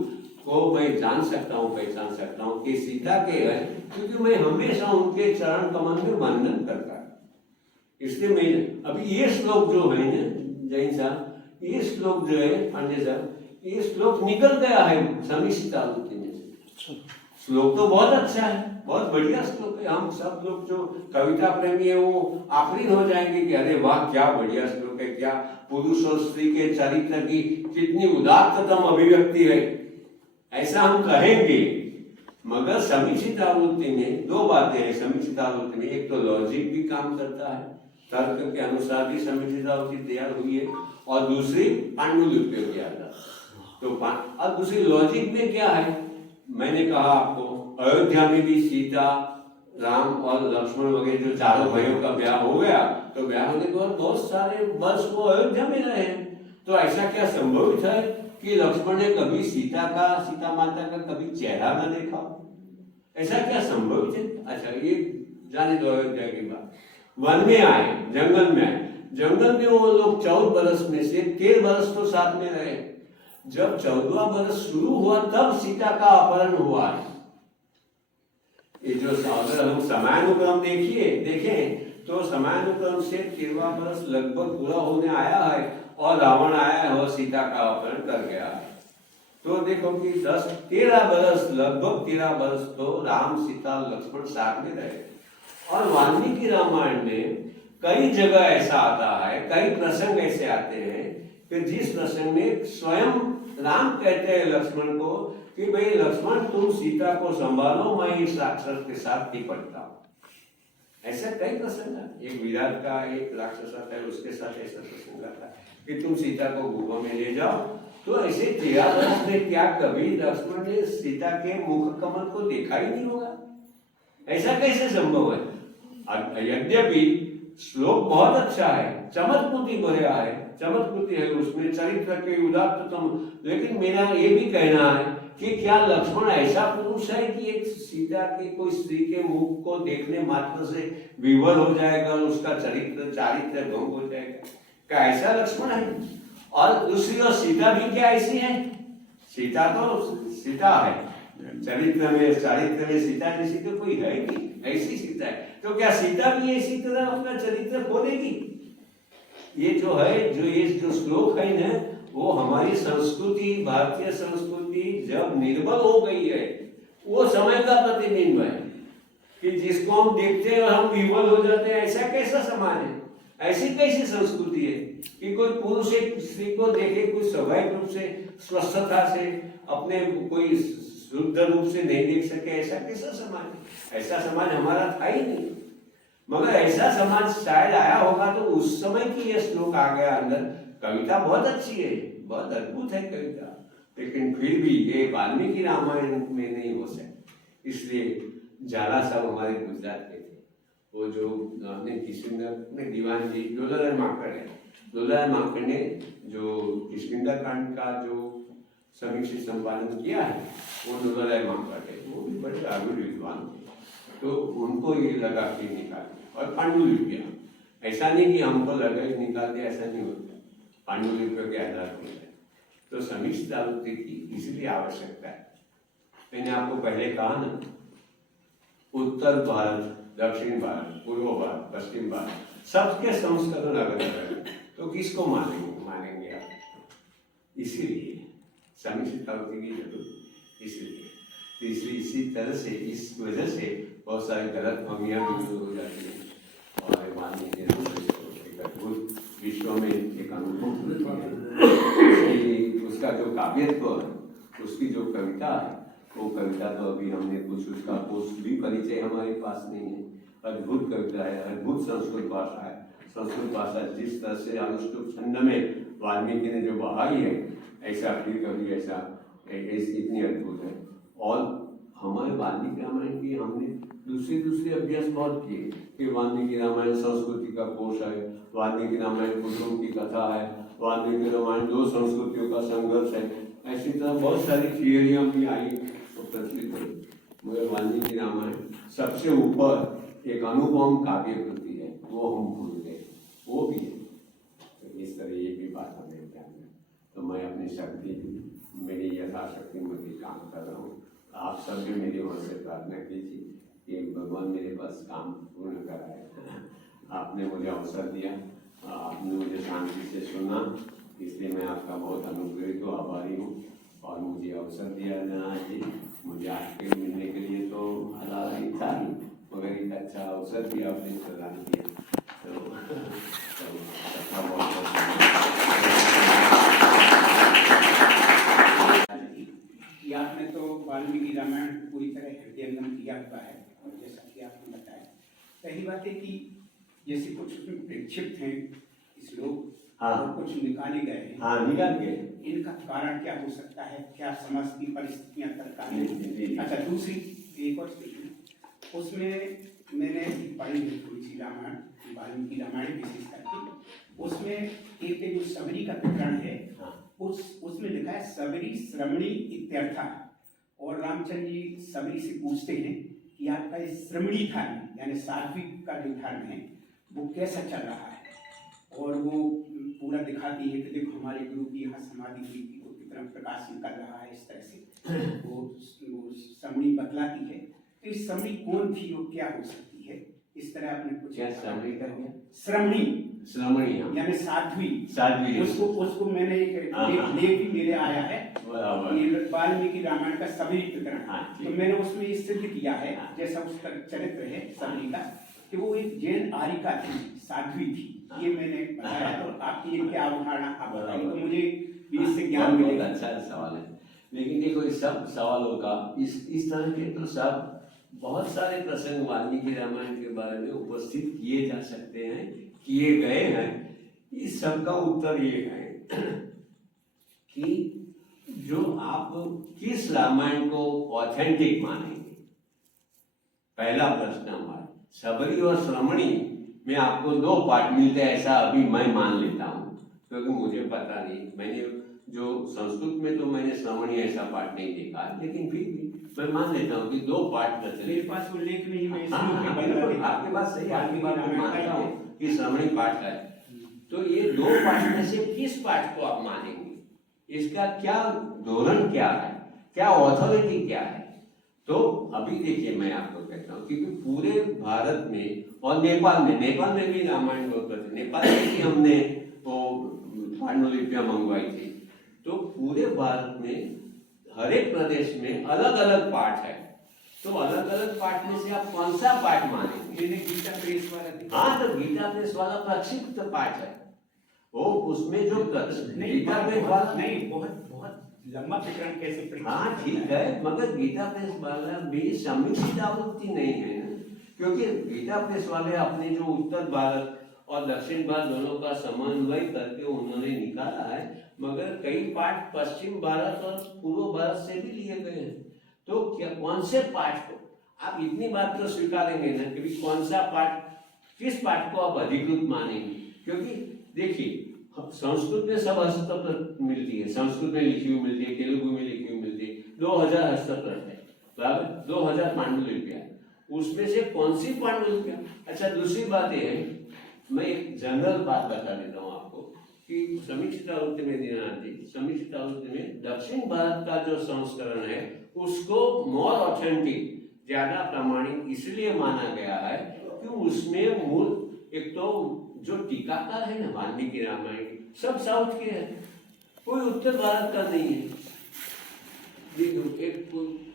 को मैं जान सकता हूँ, पहचान सकता हूँ कि सीता के है, क्योंकि मैं हमेशा उनके चरण कमल में वंदन करता हूँ। इसलिए मैं अभी ये श्लोक जो है ना जैन साहब, ये श्लोक जो है पांडे साहब, ये श्लोक निकल गया है समीक्षितावृत्ति में से। श्लोक तो बहुत अच्छा है, बहुत बढ़िया श्लोक है। हम सब लोग जो कविता प्रेमी है वो आफरीन हो जाएंगे कि अरे वाह क्या बढ़िया श्लोक है, क्या पुरुष और स्त्री के चरित्र की कितनी उदात्ततम अभिव्यक्ति है, ऐसा हम कहेंगे। मगर समीक्षितावृत्ति में दो बातें हैं। समीक्षितावृत्ति में एक तो लॉजिक भी काम करता है, तर्क के अनुसार भी समीक्षितावृत्ति तैयार हुई है, और दूसरी पांडुलिपि के आधार। तो अब दूसरी लॉजिक में क्या है, मैंने कहा आपको अयोध्या में भी सीता, राम और लक्ष्मण वगैरह जो चारों भाइयों का ब्याह हो गया, तो ब्याह होने के बाद बहुत सारे वर्ष वो अयोध्या में रहे। तो ऐसा क्या संभवित है कि लक्ष्मण ने कभी सीता माता का कभी चेहरा न देखा? ऐसा क्या संभवित है? अच्छा ये जाने दो अयोध्या की बात। वन में आए, जंगल में आए, जंगल में वो लोग 14 बरस में से 13 बरस तो साथ में रहे। जब 14वां बरस शुरू हुआ तब सीता का अपहरण हुआ है। ये जो अगर हम समयानुक्रम देखें तो समयानुक्रम से 13वां बरस लगभग पूरा होने आया है और रावण आया है और सीता का अपहरण कर गया है। तो देखो कि 13 बरस, लगभग 13 बरस तो राम, सीता, लक्ष्मण साथ में रहे। और वाल्मीकि रामायण में कई जगह ऐसा आता है, कई प्रसंग ऐसे आते हैं कि जिस प्रसंग में स्वयं राम कहते हैं लक्ष्मण को कि भाई लक्ष्मण तुम सीता को संभालो, मैं इस राक्षस के साथ निपटता हूं। ऐसा कई प्रसंग है, एक विराट का एक राक्षस आता है, उसके साथ ऐसा प्रसंग आता है कि तुम सीता को गुफा में ले जाओ। तो ऐसे 13 वर्ष में क्या कभी लक्ष्मण ने सीता के मुख कमल को देखा ही नहीं होगा? ऐसा कैसे संभव है? यद्यपि श्लोक बहुत अच्छा है, चमत्कृति भरा है, चमत्कृति है उसमें, चरित्र के उदात्तम, लेकिन मेरा ये भी कहना है कि क्या लक्ष्मण ऐसा पुरुष है कि एक सीता की कोई स्त्री के मुख को देखने मात्र से विवल हो जाएगा, उसका चारित्र भंग हो जाएगा? क्या ऐसा लक्ष्मण है? और दूसरी ओर सीता भी क्या ऐसी है? सीता तो सीता है, चरित्र में सीता जैसी तो कोई है नहीं, ऐसी सीता है। तो क्या सीता भी इसी तरह अपना चरित्र खो देगी? ये जो श्लोक है ना, वो हमारी संस्कृति, भारतीय संस्कृति जब निर्बल हो गई है, वो समय का प्रतिबिंब है कि जिसको हम देखते हैं हम विवल हो जाते हैं। ऐसा कैसा समाज है? ऐसी कैसी संस्कृति है कि कोई पुरुष एक स्त्री को देखे, कोई स्वाभाविक रूप से स्वस्थता से अपने कोई शुद्ध रूप से नहीं देख सके? ऐसा कैसा समाज है? ऐसा समाज हमारा था ही नहीं। मगर ऐसा समाज शायद आया होगा तो उस समय की ये श्लोक आ गया अंदर। कविता बहुत अच्छी है, बहुत अद्भुत है कविता, लेकिन फिर भी ये वाल्मीकि रामायण में नहीं हो सकती। इसलिए झाला साहब हमारे गुजरात के थे, वो जो अपने किशनगढ़ में दीवान जी लोलाराय माकड़ है, लोलाराय माकड़ ने जो किशनगढ़ कांड का जो समीक्षित संपादन किया है वो लोलाराय माकड़ है, वो भी बड़े आगू विद्वान थे। तो उनको ये लगा कि निकाल दिया, और पांडुलिपियां, ऐसा नहीं कि हमको लगा निकाल दिया, ऐसा नहीं होता, पांडुलिपियों के आधार पर है। तो समीक्षित आवृत्ति की इसलिए आवश्यकता है। मैंने आपको पहले कहा ना, उत्तर भारत, दक्षिण भारत, पूर्व भारत, पश्चिम भारत, सबके संस्करण अलग अलग है, तो किसको मानेंगे आप? इसीलिए समीक्षित आवृत्ति की जरूरत, इसलिए इसी तरह से, इस वजह से बहुत सारी गलत फहमियां भी दूर हो जाती हैं और वाल्मीकि अद्भुत विश्व में एक अनुभव उसका जो काव्यत्व है, उसकी जो कविता है, वो कविता तो अभी हमने कुछ उसका कुछ भी परिचय हमारे पास नहीं है। अद्भुत कविता है, अद्भुत संस्कृत भाषा है। संस्कृत भाषा जिस तरह से अनुष्टुप छंद में वाल्मीकि ने जो बहाई है, ऐसा फिर कभी ऐसा इतनी अद्भुत है। और हमारे वाल्मीकि रामायण की हमने दूसरे अभ्यास बहुत किए कि वाल्मीकि रामायण संस्कृति का कोश है, वाल्मीकि रामायण कुसुम की कथा है, वाल्मीकि रामायण दो संस्कृतियों का संघर्ष है। ऐसी तरह बहुत सारी थियरियां भी आई और प्रचलित हुई, मगर वाल्मीकि रामायण सबसे ऊपर एक अनुपम काव्य कृति है, वो हम भूल गए, वो भी है। तो इस तरह ये भी बात हमें ध्यान में, तो मैं अपनी शक्ति, मेरी यथाशक्ति मुझे काम कर रहा हूँ। आप सब भी मेरी ओर से प्रार्थना कीजिए कि भगवान मेरे पास काम पूर्ण कराए। आपने मुझे अवसर दिया, आपने मुझे शांति से सुना, इसलिए मैं आपका बहुत अनुग्रहित हूँ, आभारी हूँ। और मुझे अवसर दिया जाना जी, मुझे आपके मिलने के लिए तो हालात ही था ही, मगर एक अच्छा अवसर भी आपने प्रदान किया, तो सबका बहुत आपने तो वाल्मीकि रामायण पूरी तरह हृदयंगम किया हुआ है, और जैसा कि आपने बताया, पहली बात है कि जैसे कुछ उसमें प्रक्षिप्त हैं श्लोक, और कुछ निकाले गए हैं। हाँ, निकाल गए। इनका कारण क्या हो सकता है? क्या समाज की परिस्थितियां तत्कालीन? अच्छा, दूसरी एक और स्थिति, उसमें मैंने पढ़ी है थोड़ी सी रामायण, वाल्मीकि रामायण विशेष करके, उसमें एक जो सबरी का प्रकरण है, उसमें लिखा है सबरी श्रमणी इत्यर्था, और रामचंद्र जी सबरी से पूछते हैं कि आपका ये श्रमणी धर्म यानी सात्विक का जो धर्म है वो कैसा चल रहा है, और वो पूरा दिखाती है कि देखो हमारे गुरु की यहाँ समाधि हुई थी, वो कितना प्रकाश निकल रहा है, इस तरह से वो श्रमणी बतलाती है। तो इस श्रमणी कौन थी, वो क्या हो सकती है, इस तरह आपने कुछ श्रमणी यानी साध्वी, उसको मैंने एक लेख भी मेरे आया है, वाल्मीकि रामायण का सबरी प्रकरण, तो मैंने उसमें ये सिद्ध किया है, जैसा उसका चरित्र है सबरी का, कि वो एक जैन आर्यिका थी, साध्वी थी, ये मैंने बताया। तो आपकी ये क्या अवधारणा आप बताइए, तो मुझे भी इससे ज्ञान बहुत मिलेगा। अच्छा सवाल है। लेकिन देखो इस सब सवालों का इस तरह के तो सब बहुत सारे प्रसंग वाल्मीकि रामायण के बारे में उपस्थित किए जा सकते हैं, किए गए हैं। इस सब का उत्तर ये है कि जो आप किस रामायण को ऑथेंटिक मानेंगे, पहला प्रश्न हमारा। सबरी और श्रमणी में आपको 2 पाठ मिलते हैं ऐसा अभी मैं मान लेता हूँ, क्योंकि मुझे पता नहीं, मैंने जो संस्कृत में तो मैंने श्रमणी ऐसा पाठ नहीं देखा, लेकिन फिर भी मैं मान लेता हूँ कि 2 पाठ प्रचलित। मेरे पास उल्लेख नहीं, मैं आपके पास सही, आपकी बात मैं मानता हूँ कि श्रमणी पाठ है। तो ये 2 पाठ में से किस पाठ को आप मानेंगे, इसका क्या धोरण क्या है, क्या ऑथोरिटी क्या है? तो अभी देखिए मैं आपको कहता हूँ, क्योंकि पूरे भारत में और नेपाल में भी रामायण बहुत प्रचलित। नेपाल में भी हमने वो पांडुलिपियां मंगवाई थी। तो पूरे भारत में हर एक प्रदेश में अलग अलग पाठ है। तो अलग अलग पाठ में से आप कौन सा पाठ मानेंगे? गीता प्रेस वाला। हाँ, तो गीता प्रेस वाला प्रक्षिप्त पाठ है वो, उसमें जो गीता प्रेस वाला नहीं, बहुत लंबा प्रकरण कैसे? हाँ ठीक है, मगर गीता प्रेस वाला भी समीक्षित आवृत्ति नहीं है ना, क्योंकि गीता प्रेस वाले अपने जो उत्तर भारत और दक्षिण भारत दोनों का समन्वय करके उन्होंने निकाला है, मगर कई पाठ पश्चिम भारत और पूर्व भारत से भी लिए गए हैं। तो क्या कौन से पाठ को आप इतनी बात तो स्वीकारेंगे ना कि कौन सा पाठ, किस पाठ को आप अधिकृत मानेंगे? क्योंकि देखिए संस्कृत में सब हस्तप्रत मिलती है, संस्कृत में लिखी हुई मिलती है, तेलुगु में लिखी हुई मिलती है, 2000 हस्तप्रत है, बराबर 2000 पांडुलिपियां, उसमें से कौन सी पांडुलिपियां? अच्छा दूसरी बात यह है, मैं एक जनरल बात बता देता हूँ आपको कि समीक्षित आवृत्ति में दीनानाथ जी, समीक्षित आवृत्ति में दक्षिण भारत का जो संस्करण है उसको मोर ऑथेंटिक, ज्यादा प्रामाणिक इसलिए माना गया है कि उसमें मूल एक तो जो टीकाकार है ना वाल्मीकि रामायण सब साउथ के हैं, कोई उत्तर भारत का नहीं है। एक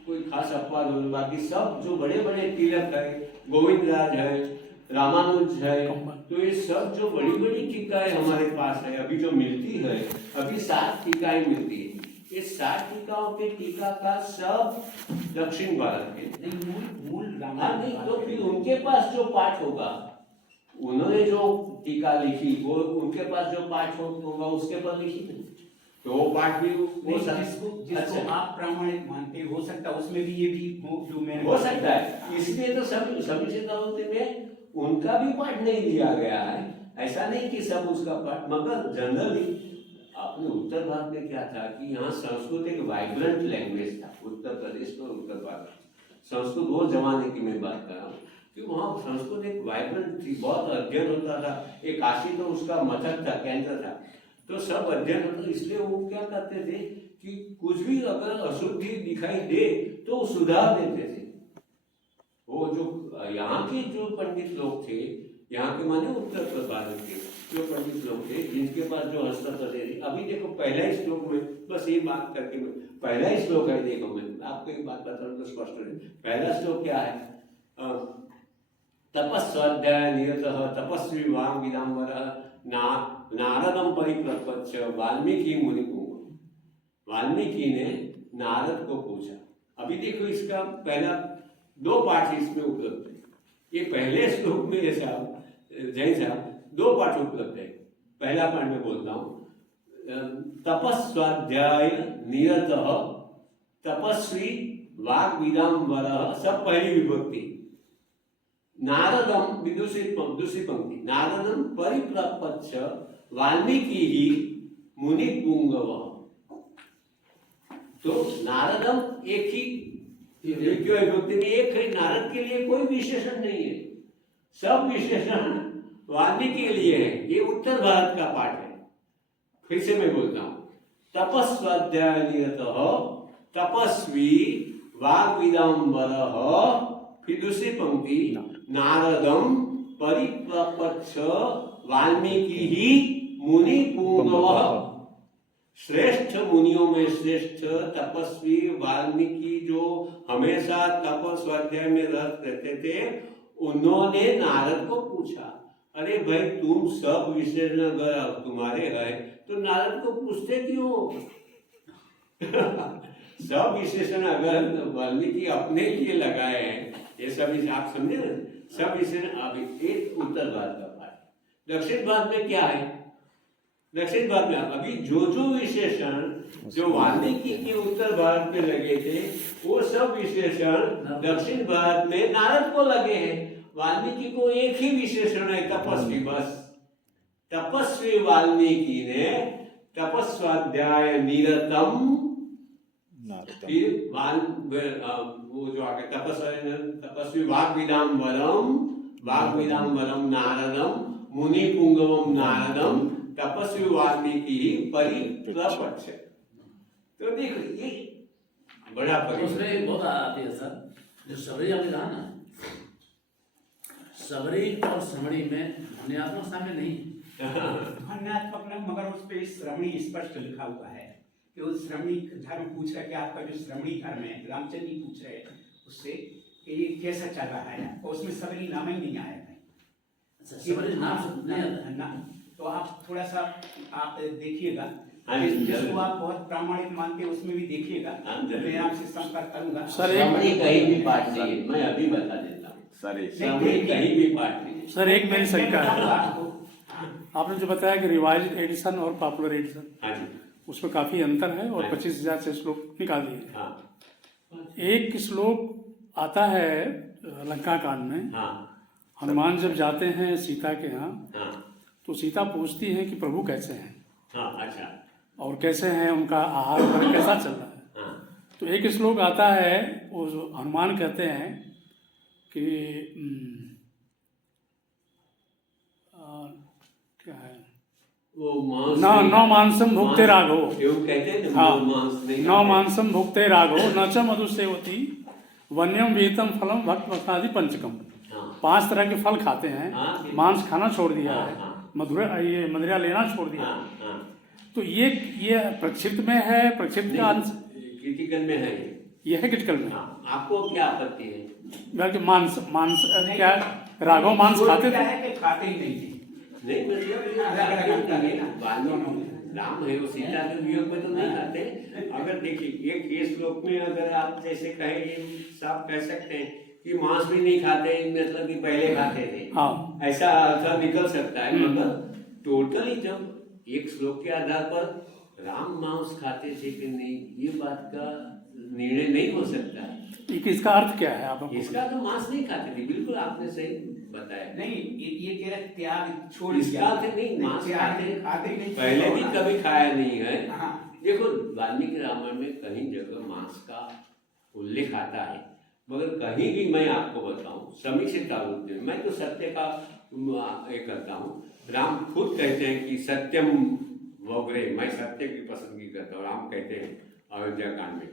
कोई खास अपवाद हो, बाकी सब जो बड़े बड़े तिलक है, गोविंद राज है, रामानुज है, तो ये सब जो बड़ी बड़ी टीकाएं हमारे पास है, अभी जो मिलती है, अभी 7 टीकाएं मिलती है। ये 7 टीकाओं के टीकाकार सब दक्षिण भारत के मूल रामायण नहीं, तो फिर उनके पास जो पाठ होगा, उन्होंने जो टीका लिखी वो उनके पास जो पाठ होगा उसके पर लिखी नहीं, तो वो पाठ भी जिसको आप प्रामाणिक मानते हो सकता है उसमें भी ये भी जो मैंने हो सकता है। इसलिए तो समीक्षित आवृत्ति में उनका भी पाठ नहीं लिया गया है, ऐसा नहीं कि सब उसका पाठ, मगर जनरली अपने उत्तर भारत में क्या था कि यहाँ संस्कृत एक वाइब्रेंट लैंग्वेज था। उत्तर प्रदेश में उत्तर भारत संस्कृत वो जमाने की मैं बात कर रहा हूँ कि वहाँ संस्कृत एक वाइब्रेंट थी, बहुत अध्ययन होता था। एक काशी तो उसका मथक था, केंद्र था, तो सब अध्ययन होता। इसलिए वो क्या करते थे कि कुछ भी अगर अशुद्धि दिखाई दे तो सुधार देते थे। वो जो यहाँ के जो पंडित लोग थे, यहाँ के माने उत्तर भारत के जो पंडित लोग थे जिनके पास जो हस्तप्रत थे, अभी देखो पहला ही श्लोक में बस ये बात करके पहला ही श्लोक है, देखो मैं आपको एक बात बता रहा हूँ तो स्पष्ट हो। पहला श्लोक क्या है? तपस्वाध्याय निरतः तपस्वी वांग विदाम्बरः नारदम परिप्रपच्छ वाल्मीकि मुनि को। वाल्मीकि ने नारद को पूछा। अभी देखो इसका पहला 2 पाठ इसमें उपलब्ध है। ये पहले श्लोक में जय साहब 2 पाठ उपलब्ध है। पहला पाठ में बोलता हूँ, तपस्वाध्याय निरतः तपस्वी वाग विदाम्बरः, सब पहली विभक्ति। नारदम दूसरी पंक्ति, नारदम परिप्रपच्छ वाल्मीकि ही मुनि पुंगव। तो नारदम एक ही विभक्ति में एक है, नारद के लिए कोई विशेषण नहीं है, सब विशेषण वाल्मीकि के लिए है। ये उत्तर भारत का पाठ है। फिर से मैं बोलता हूँ, तपस्वाध्याय निरतः तपस्वी वाग विदाम्बरः, फिर दूसरी पंक्ति, नारदम परिप्रपच्छ वाल्मीकि ही मुनि पुंगवः। श्रेष्ठ मुनियों में श्रेष्ठ तपस्वी वाल्मीकि जो हमेशा तप स्वाध्याय में रत रहते थे, उन्होंने नारद को पूछा। अरे भाई तुम सब विशेषण अगर तुम्हारे है तो नारद को पूछते क्यों? सब विशेषण अगर वाल्मीकि अपने लिए लगाए हैं, ये सब आप समझे ना, सब विशेषण। अभी एक उत्तर भारत का पाठ, दक्षिण भारत में क्या है? दक्षिण भारत में अभी जो विशेषण जो वाल्मीकि के उत्तर भारत में लगे थे वो सब विशेषण दक्षिण भारत में नारद को लगे हैं। वाल्मीकि को एक ही विशेषण है, तपस्वी, बस। तपस्वी वाल्मीकि ने तपस्वाध्याय निरतम, फिर वो जो आगे तपस्वी वाग्विदाम्बरम नारदम मुनि पुंगवम नारदम तपस्वी वाल्मीकि परिप्लवट से। तो देखो ये बड़ा उसमें एक बहुत आती है सर, जो सबरी अभी रहा ना, सबरी और समड़ी में ध्वन्यात्मक साम्य नहीं। ध्वन्यात्मक न, मगर उस पे श्रमणी स्पष्ट लिखा हुआ है कि उस श्रमणी धर्म पूछ रहा है कि आपका जो श्रमणी धर्म है, रामचंद्र जी पूछ रहे हैं उससे कि ये कैसा चल रहा है, और उसमें सबरी नाम ही नहीं आया है। सबरी नाम नहीं आता ना, तो आप थोड़ा सा आप देखिएगा, हाँ, जिसको आप बहुत प्रामाणिक मानते हैं उसमें भी देखिएगा। मैं आपसे संपर्क करूंगा। सर श्रमणी कहीं भी पाठ नहीं है, मैं अभी बता देता हूँ। श्रमणी कहीं भी पाठ नहीं है। सर एक मेरी शंका है, आपको आपने जो बताया कि रिवाइज एडिशन और पॉपुलर एडिशन, हाँ जी, उसमें काफी अंतर है और 25,000 से श्लोक निकाल दिए। हाँ एक श्लोक आता है लंका कांड में, हाँ हनुमान जब जाते हैं सीता के यहाँ, हाँ तो सीता पूछती है कि प्रभु कैसे हैं हाँ, अच्छा, और और कैसे हैं, उनका आहार वगैरह कैसा चल रहा है। हाँ तो एक श्लोक आता है, वो जो हनुमान कहते हैं कि क्या है, वो मांस नौ मांसम भुक्ते राघो, योग कहते हैं ना, हाँ, मांस नहीं नौ खाते। मांसम भुक्ते राघो न च मधुसेवती वन्यम वीतम फलम भक्त भक्तादि पंचकम। हाँ 5 तरह के फल खाते हैं, हाँ, मांस खाना छोड़ दिया हाँ, है, हाँ। ये मदिरा लेना छोड़ दिया है। हाँ हाँ, तो ये प्रक्षिप्त में है, प्रक्षिप्त का अंश क्रिटिकल में है ये। ये है क्रिटिकल में। हाँ, आपको क्या आपत्ति है? बल्कि मांस मांस क्या राघव मांस खाते क्या थे? है कि खाते ही नहीं थे। नहीं मतलब ये राम है वो सीता के वियोग में तो नहीं खाते। अगर देखिए एक ये श्लोक में अगर आप जैसे कहें, साफ कह सकते हैं कि मांस भी नहीं खाते, मतलब कि पहले खाते थे, हाँ, ऐसा अर्थ निकल सकता है। मगर टोटली जब एक श्लोक के आधार पर राम मांस खाते थे कि नहीं, ये बात का निर्णय नहीं हो सकता है। इसका अर्थ क्या है आप? इसका तो मांस नहीं खाते थे, बिल्कुल आपने सही बताया। नहीं, ये कह रहे त्याग छोड़ इसका अर्थ नहीं, मांस खाते ही नहीं, पहले भी कभी खाया नहीं है। हाँ। देखो वाल्मीकि रामायण में कहीं जगह मांस का उल्लेख आता है, मगर कहीं भी मैं आपको बताऊं समीक्षित रूप में, मैं तो सत्य का ये करता हूँ। राम खुद कहते हैं कि सत्यम वग्रे, मैं सत्य की पसंदगी करता हूँ, राम कहते हैं अयोध्या कांड में।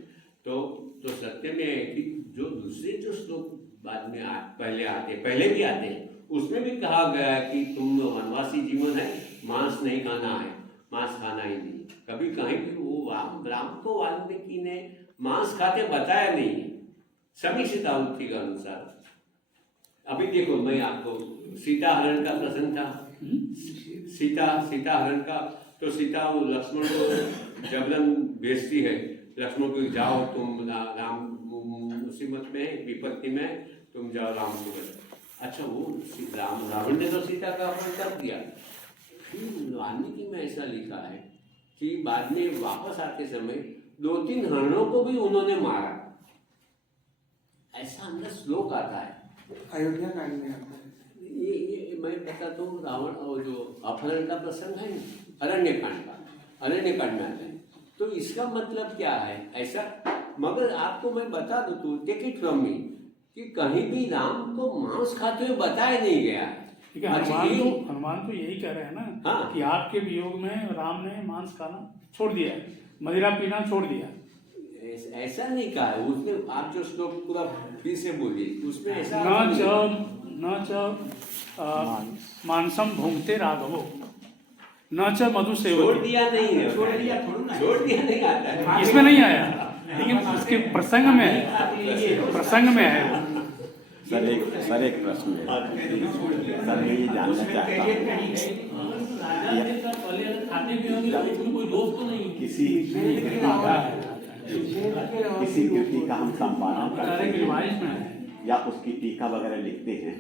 तो सत्य में है कि जो दूसरे जो श्लोक बाद में पहले भी आते हैं, उसमें भी कहा गया है कि तुम वनवासी जीवन है, मांस नहीं खाना है, मांस खाना ही नहीं। कभी कहीं भी वो राम को वाल्मीकि ने मांस खाते बताया नहीं है, समीक्षित आवृत्ति के अनुसार। अभी देखो मैं आपको सीता हरण का प्रसंग था, सीता हरण का, तो सीता वो लक्ष्मण को जबरन भेजती है, लक्ष्मण को जाओ तुम राम मुसीबत में विपत्ति में तुम जाओ राम को बचाओ। अच्छा वो रावण ने तो सीता का अपहरण कर दिया। फिर वाल्मीकि में ऐसा लिखा है कि बाद में वापस आते समय 2-3 हरणों को भी उन्होंने मारा, ऐसा अंदर श्लोक आता है अयोध्या कांड में आता है। ये मैं बताता हूँ, रावण और जो अपहरण का प्रसंग है अरण्य कांड में आता है। तो इसका मतलब क्या है ऐसा, मगर आपको मैं बता दूं तो टेक इट फ्रॉम मी कि कहीं भी राम को मांस खाते हुए बताया नहीं गया है। ठीक है, हनुमान तो यही कह रहे हैं ना, हाँ। कि आपके वियोग में राम ने मांस खाना छोड़ दिया है, मदिरा पीना छोड़ दिया। ऐसा नहीं कहा है उसने। आप जो श्लोक पूरा फिर से बोलिए, उसमें ऐसा न च मांसम भुंक्ते राघवो न च मधु सेवती। छोड़ दिया नहीं है, छोड़ दिया थोड़ा ना, छोड़ दिया नहीं आता है। इसमें नहीं आया, लेकिन इसके प्रसंग में है, प्रसंग में है। सर एक प्रश्न है सर, मैं ये जानना चाहता हूँ खाते भी होंगे तो इसमें कोई दोष तो नहीं। किसी कृति का हम संपादन करते हैं या उसकी टीका वगैरह लिखते हैं,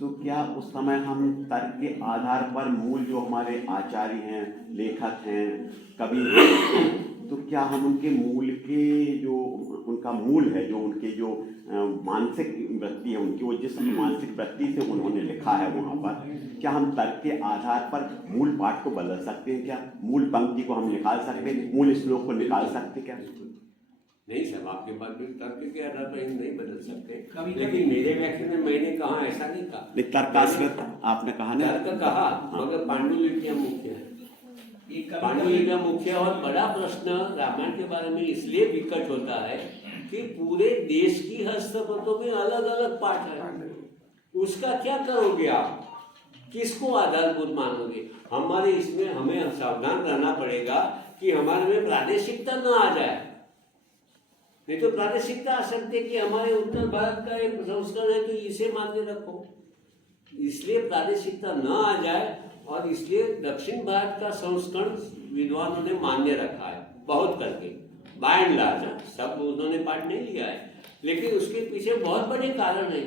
तो क्या उस समय हम तर्क के आधार पर मूल जो हमारे आचार्य हैं, लेखक हैं, कवि हैं, तो क्या हम उनके मूल के जो उनका मूल है, जो उनके जो मानसिक वृत्ति है उनकी, वो जिस मानसिक वृत्ति से उन्होंने लिखा है वहाँ पर, क्या हम तर्क के आधार पर मूल पाठ को बदल सकते हैं? क्या मूल पंक्ति को हम निकाल सकते हैं, मूल श्लोक को निकाल सकते हैं क्या? नहीं साहब, आपके पास भी तर्क के आधार पर नहीं बदल सकते, लेकिन मेरे व्याख्यान में मैंने कहा ऐसा नहीं कहा। तर्काश्रित आपने कहा ना, तर्क कहा, मगर पांडुलिपियां मुख्य है। पांडुलिपियां मुख्य और बड़ा प्रश्न रामायण के बारे में इसलिए विकट होता है कि पूरे देश की हस्तपत्रों में अलग अलग पाठ है। उसका क्या करोगे आप? किसको आधारभूत मानोगे? हमारे इसमें हमें सावधान रहना पड़ेगा कि हमारे में प्रादेशिकता न आ जाए। नहीं तो प्रादेशिकता आ सकती है कि हमारे उत्तर भारत का एक संस्करण है तो इसे मान्य रखो, इसलिए प्रादेशिकता न आ जाए। और इसलिए दक्षिण भारत का संस्करण विद्वानों ने मान्य रखा है, बहुत करके, बाय एंड लार्ज। सब उन्होंने पाठ नहीं लिया है, लेकिन उसके पीछे बहुत बड़े कारण हैं।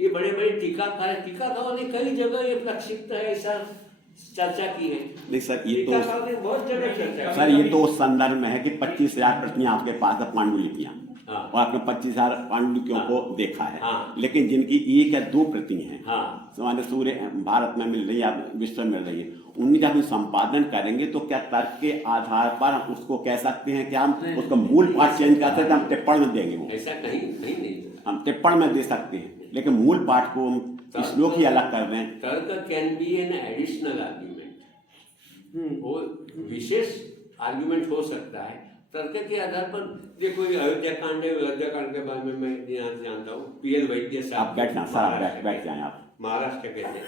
ये बड़े बड़े टीकाकारों ने कई जगह ये प्रक्षिप्त है ऐसा चर्चा की है। नहीं सर, ये तो बहुत जगह चर्चा सर ये तो उस संदर्भ में है कि 25,000 प्रतियां आपके पास है पांडुलिपियां, और आपने 25,000 पांडुलिपियों को देखा है, लेकिन जिनकी एक या दो प्रति हैं, हमारे सूर्य भारत में मिल रही है, विश्व में मिल रही है, उनका हम संपादन करेंगे तो क्या तर्क के आधार पर हम उसको कह सकते हैं कि हम उसका मूल पाठ चेंज कर सकते हैं? हम टिप्पण में देंगे, वो ऐसा कहीं नहीं, हम टिप्पण में दे सकते हैं, लेकिन मूल पाठ को हम श्लोक ही अलग कर रहे हैं। तर्क can be an additional argument, वो विशेष आर्ग्यूमेंट हो सकता है तर्क के आधार पर। देखो अयोध्या कांड है, अयोध्या कांड के बारे में मैं यहाँ जानता हूँ, पीएल वैद्य साहब, आप बैठना सर, आप बैठ जाएं, आप महाराष्ट्र के थे,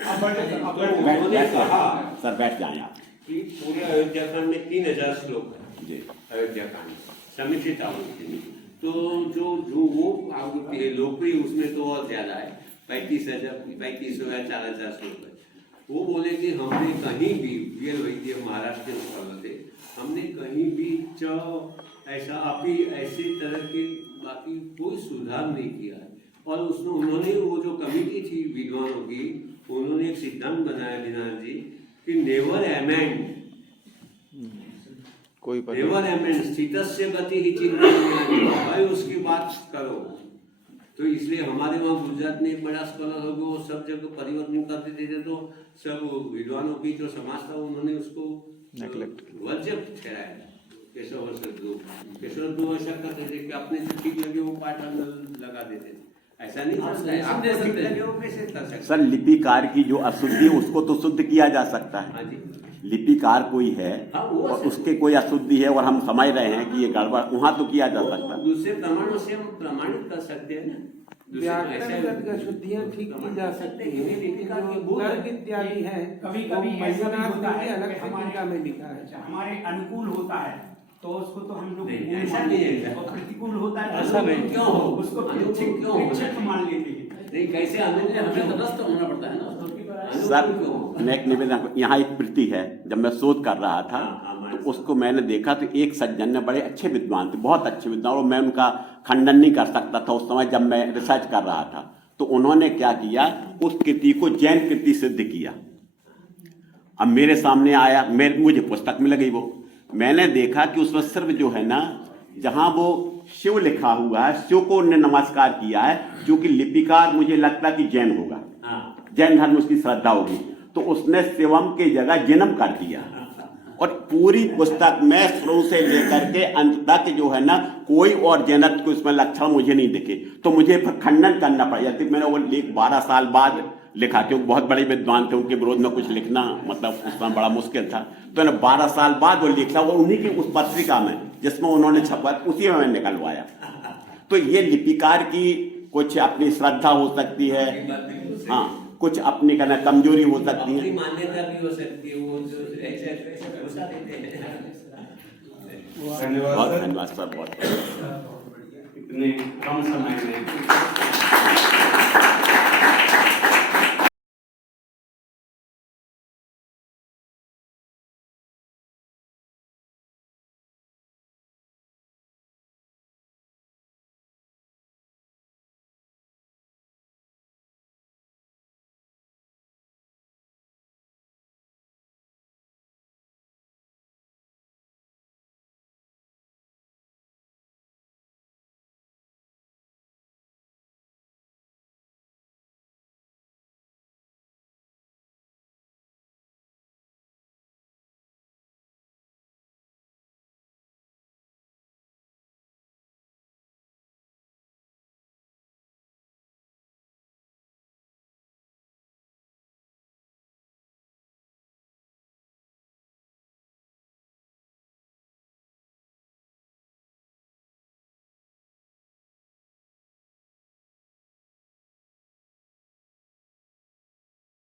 सर बैठ जाएं आप। कि पूरे अयोध्या कांड में 3,000 श्लोक है अयोध्या कांड, समीक्षित आवृत्ति। तो जो वो आवृत्ति है लोकप्रिय, उसमें तो और ज्यादा है, 35,000 या 4,000 श्लोक है। वो बोले कि हमने कहीं भी, पीएल वैद्य महाराष्ट्र के थे, हमने कहीं भी ऐसा अभी ऐसे तरह के बाकी कोई सुधार नहीं किया है। और उसमें उन्होंने वो जो कमेटी थी विद्वानों की, उन्होंने एक सिद्धांत बनाया दीनानाथ जी कि नेवर एमेंड, नेवर एमेंड, स्थितस्य गति ही चिंता, भाई उसकी बात करो। तो इसलिए हमारे वहाँ गुजरात में एक बड़ा स्कॉलर हो गया, वो सब जगह परिवर्तन कर देते थे, तो सब विद्वानों की जो समाज था उन्होंने उसको वर्ज्य ठहराया। केशव दो ऐसा करते थे कि अपने से ठीक लगे वो पाठ लगा देते थे, ऐसा नहीं करता है, आपने ठीक लगे वो कैसे कर सकते? सर लिपिकार की जो अशुद्धि है उसको तो शुद्ध किया जा सकता है। हाँ जी, लिपिकार कोई है और उसके कोई अशुद्धि है और हम समझ रहे हैं कि ये गड़बड़, वहाँ तो किया जा सकता है। दूसरे प्रमाणों से हम प्रमाणित कर सकते हैं ना, व्याकरणगत शुद्धियां ठीक की जा सकती हैं, लेकिन जो तर्क इत्यादि है कभी कभी ऐसा भी होता है, अलग टीका में लिखा है, हमारे अनुकूल होता है तो उसको तो हम लोग ऐसा नहीं है, और प्रतिकूल होता है ऐसा नहीं, क्यों हो उसको अनुकूल क्यों हो मान लेते हैं। नहीं, कैसे अनुकूल हमें तटस्थ होना पड़ता है ना। सर मैं एक निवेदन, यहाँ एक कृति है, जब मैं शोध कर रहा था तो उसको मैंने देखा तो एक सज्जन ने, बड़े अच्छे विद्वान थे, बहुत अच्छे विद्वान, और मैं उनका खंडन नहीं कर सकता था उस समय जब मैं रिसर्च कर रहा था। तो उन्होंने क्या किया, उस कृति को जैन कृति सिद्ध किया। अब मेरे सामने आया, मुझे पुस्तक में लगी वो, मैंने देखा कि उसमें सिर्फ जो है ना, जहाँ वो शिव लिखा हुआ है, शिव को उन्होंने नमस्कार किया है, क्योंकि लिपिकार मुझे लगता कि जैन होगा, जैन धर्म उसकी श्रद्धा होगी, तो उसने शिवम की जगह जिनम कर दिया। और पूरी पुस्तक में शुरू से लेकर के अंत तक जो है ना, कोई और जैनत्व को इसमें लक्षण मुझे नहीं दिखे, तो मुझे फिर खंडन करना पड़ा। यदि मैंने वो लेख 12 साल बाद लिखा, क्योंकि बहुत बड़े विद्वान थे, उनके विरोध में कुछ लिखना मतलब उसमें बड़ा मुश्किल था, तो मैंने 12 साल बाद वो लिखा, वो उन्हीं की उस पत्रिका में जिसमें उन्होंने छपवा, उसी में मैंने निकलवाया। तो ये लिपिकार की कुछ अपनी श्रद्धा हो सकती है, हाँ, कुछ अपनी कहना कमजोरी हो सकती है, मान्यता भी हो सकती है, वो जो ऐसे भरोसा देते हैं। बहुत धन्यवाद सर, बहुत इतने कम समय में